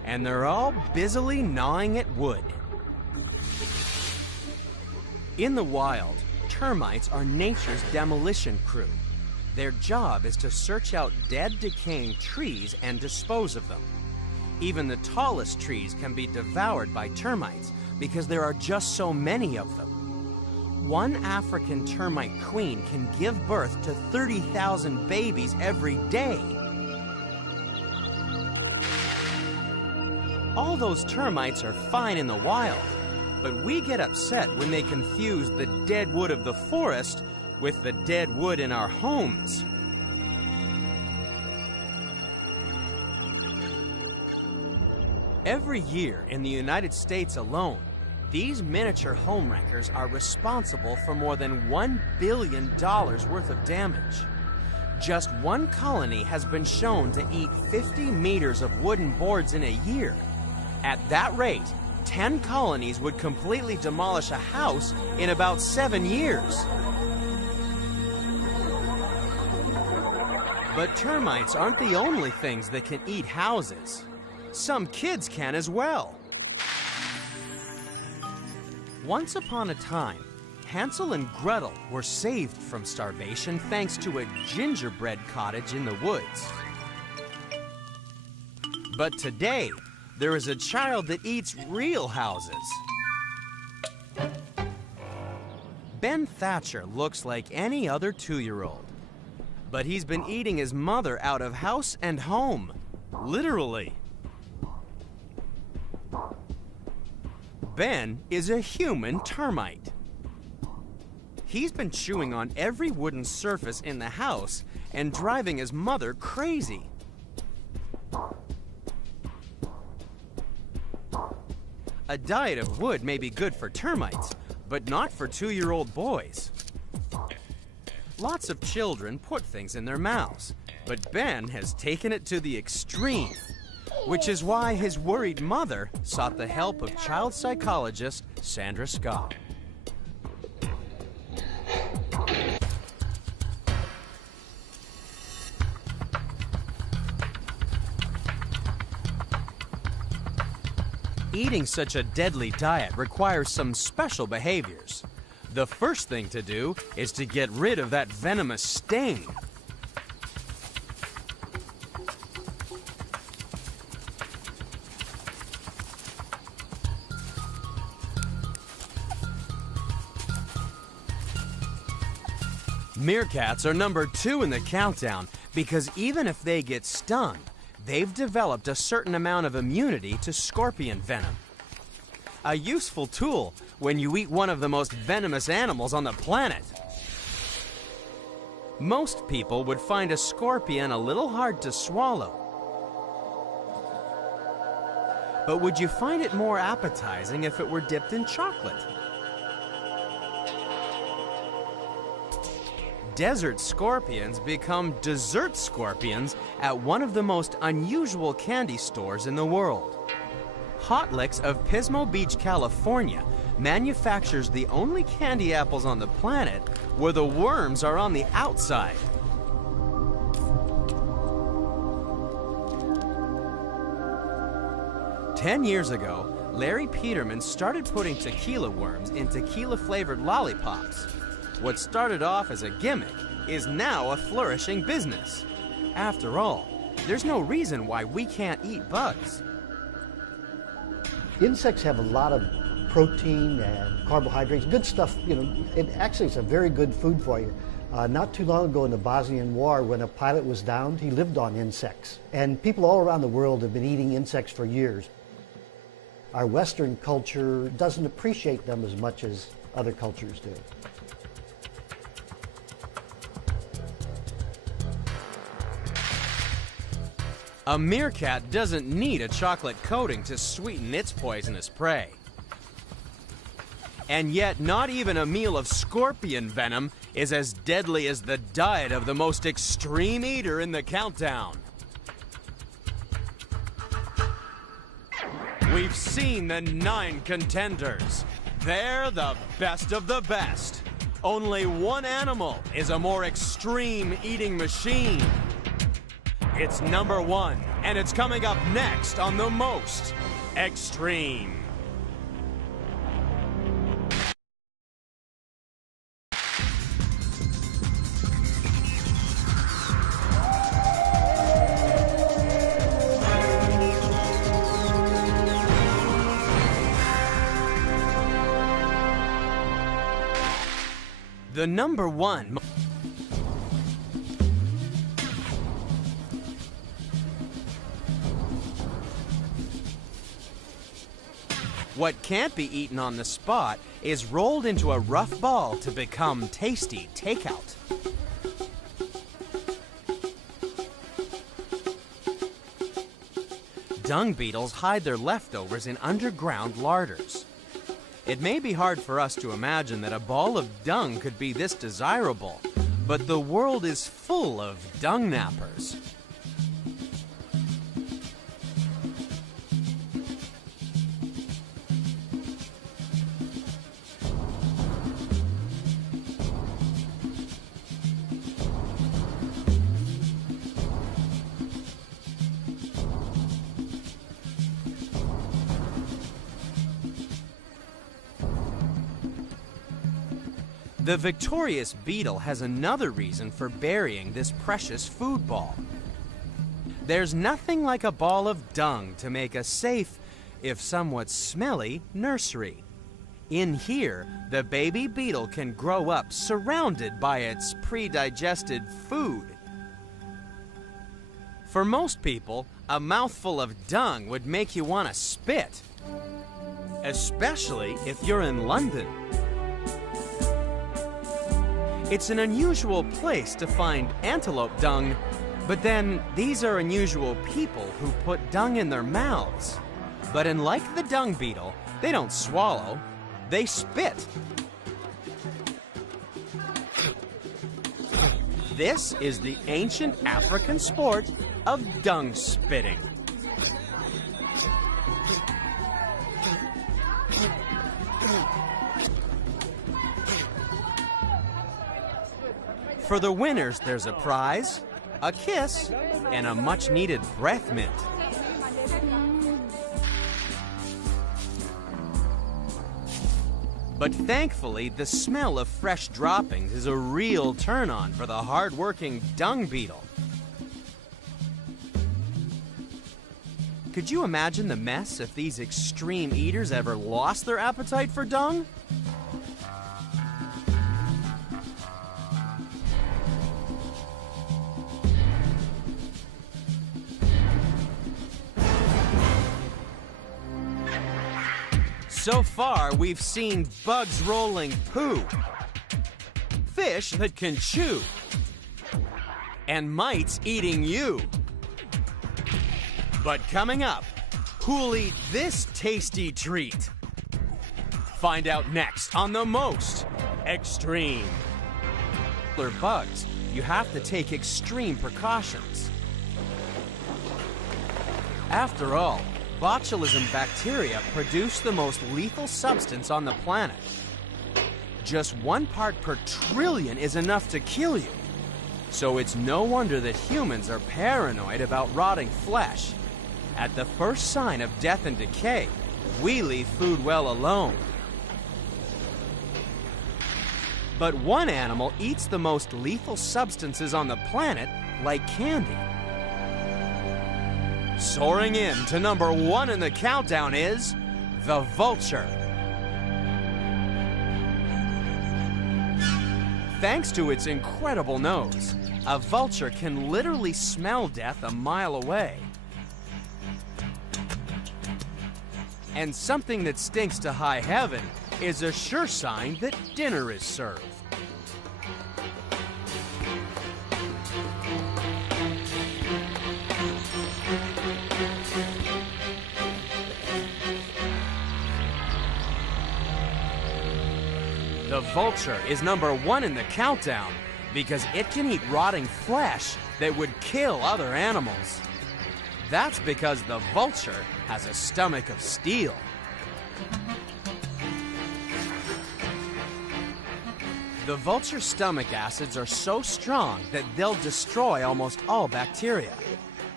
and they're all busily gnawing at wood. In the wild, termites are nature's demolition crew. Their job is to search out dead, decaying trees and dispose of them. Even the tallest trees can be devoured by termites because there are just so many of them. One African termite queen can give birth to 30,000 babies every day. All those termites are fine in the wild, but we get upset when they confuse the dead wood of the forest with the dead wood in our homes. Every year in the United States alone, these miniature homewreckers are responsible for more than $1 billion worth of damage. Just one colony has been shown to eat 50 meters of wooden boards in a year. At that rate, 10 colonies would completely demolish a house in about 7 years. But termites aren't the only things that can eat houses. Some kids can as well. Once upon a time, Hansel and Gretel were saved from starvation thanks to a gingerbread cottage in the woods. But today, there is a child that eats real houses. Ben Thatcher looks like any other 2-year-old, but he's been eating his mother out of house and home, literally. Ben is a human termite. He's been chewing on every wooden surface in the house and driving his mother crazy. A diet of wood may be good for termites, but not for 2-year-old boys. Lots of children put things in their mouths, but Ben has taken it to the extreme, which is why his worried mother sought the help of child psychologist Sandra Scott. Eating such a deadly diet requires some special behaviors. The first thing to do is to get rid of that venomous sting. Meerkats are number 2 in the countdown because even if they get stung, they've developed a certain amount of immunity to scorpion venom. A useful tool when you eat one of the most venomous animals on the planet. Most people would find a scorpion a little hard to swallow. But would you find it more appetizing if it were dipped in chocolate? Desert scorpions become dessert scorpions at one of the most unusual candy stores in the world. Hot Licks of Pismo Beach, California manufactures the only candy apples on the planet where the worms are on the outside. Ten years ago, Larry Peterman started putting tequila worms in tequila-flavored lollipops. What started off as a gimmick is now a flourishing business. After all, there's no reason why we can't eat bugs. Insects have a lot of protein and carbohydrates, good stuff. You know, it actually is a very good food for you. Not too long ago in the Bosnian War, when a pilot was downed, he lived on insects. And people all around the world have been eating insects for years. Our Western culture doesn't appreciate them as much as other cultures do. A meerkat doesn't need a chocolate coating to sweeten its poisonous prey. And yet, not even a meal of scorpion venom is as deadly as the diet of the most extreme eater in the countdown. We've seen the 9 contenders. They're the best of the best. Only one animal is a more extreme eating machine. It's number 1 And it's coming up next on The Most Extreme. The number one. What can't be eaten on the spot is rolled into a rough ball to become tasty takeout. Dung beetles hide their leftovers in underground larders. It may be hard for us to imagine that a ball of dung could be this desirable, but the world is full of dung nappers. The victorious beetle has another reason for burying this precious food ball. There's nothing like a ball of dung to make a safe, if somewhat smelly, nursery. In here, the baby beetle can grow up surrounded by its pre-digested food. For most people, a mouthful of dung would make you want to spit, especially if you're in London. It's an unusual place to find antelope dung, but then these are unusual people who put dung in their mouths. But unlike the dung beetle, they don't swallow, they spit. This is the ancient African sport of dung spitting. For the winners, there's a prize, a kiss, and a much-needed breath mint. But thankfully, the smell of fresh droppings is a real turn-on for the hard-working dung beetle. Could you imagine the mess if these extreme eaters ever lost their appetite for dung? So far, we've seen bugs rolling poo, fish that can chew, and mites eating you. But coming up, who'll eat this tasty treat? Find out next on The Most Extreme. For bugs, you have to take extreme precautions. After all, botulism bacteria produce the most lethal substance on the planet. Just 1 part per trillion is enough to kill you. So it's no wonder that humans are paranoid about rotting flesh. At the first sign of death and decay, we leave food well alone. But one animal eats the most lethal substances on the planet like candy. Soaring in to number 1 in the countdown is the vulture. Thanks to its incredible nose, a vulture can literally smell death a mile away. And something that stinks to high heaven is a sure sign that dinner is served. The vulture is number 1 in the countdown because it can eat rotting flesh that would kill other animals. That's because the vulture has a stomach of steel. The vulture's stomach acids are so strong that they'll destroy almost all bacteria.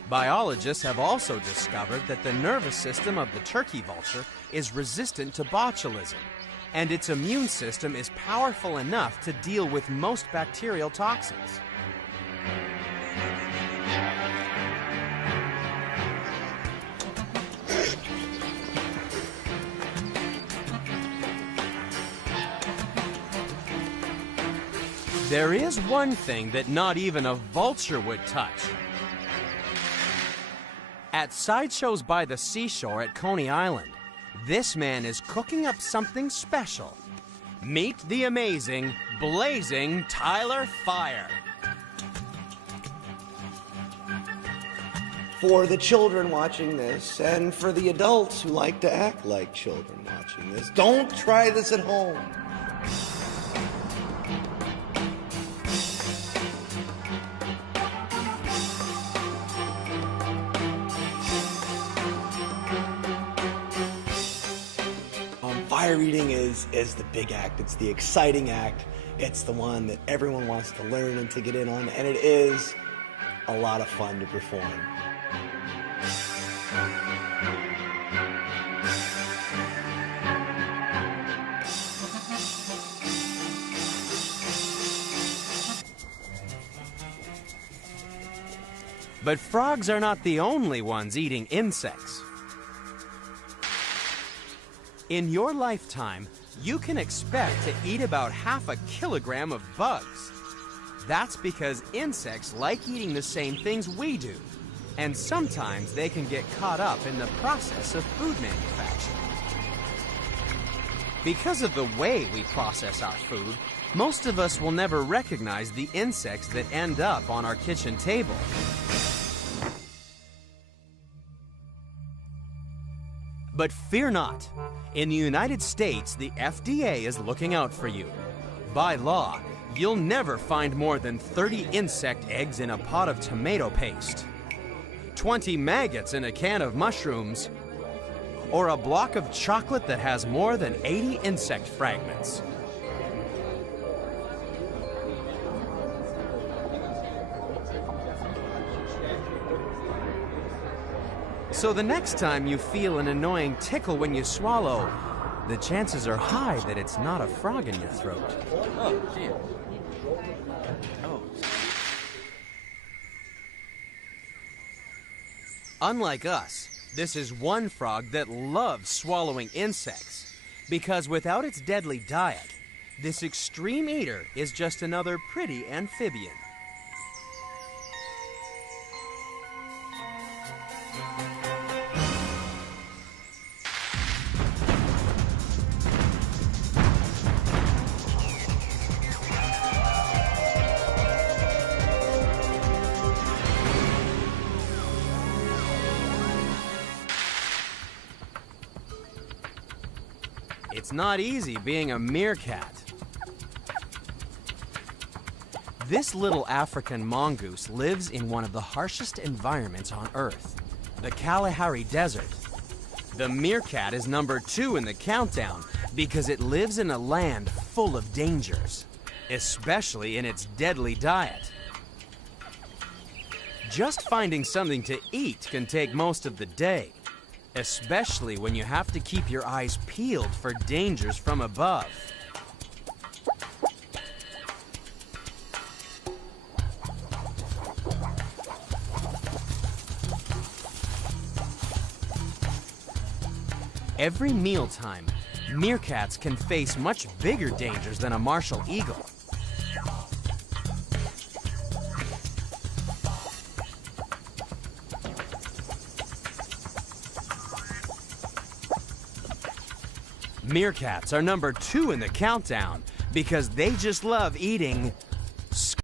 Biologists have also discovered that the nervous system of the turkey vulture is resistant to botulism, and its immune system is powerful enough to deal with most bacterial toxins. There is one thing that not even a vulture would touch. At sideshows by the seashore at Coney Island, this man is cooking up something special. Meet the amazing, blazing Tyler Fire. For the children watching this, and for the adults who like to act like children watching this, don't try this at home. Fire eating is the big act. It's the exciting act. It's the one that everyone wants to learn and to get in on, and it is a lot of fun to perform. But frogs are not the only ones eating insects. In your lifetime, you can expect to eat about ½ kilogram of bugs. That's because insects like eating the same things we do, and sometimes they can get caught up in the process of food manufacture. Because of the way we process our food, most of us will never recognize the insects that end up on our kitchen table. But fear not. In the United States, the FDA is looking out for you. By law, you'll never find more than 30 insect eggs in a pot of tomato paste, 20 maggots in a can of mushrooms, or a block of chocolate that has more than 80 insect fragments. So the next time you feel an annoying tickle when you swallow, the chances are high that it's not a frog in your throat. Oh, dear. Oh. Unlike us, this is one frog that loves swallowing insects, because without its deadly diet, this extreme eater is just another pretty amphibian. It's not easy being a meerkat. This little African mongoose lives in one of the harshest environments on Earth, the Kalahari Desert. The meerkat is number 2 in the countdown because it lives in a land full of dangers, especially in its deadly diet. Just finding something to eat can take most of the day, especially when you have to keep your eyes peeled for dangers from above. Every mealtime, meerkats can face much bigger dangers than a martial eagle. Meerkats are number 2 in the countdown because they just love eating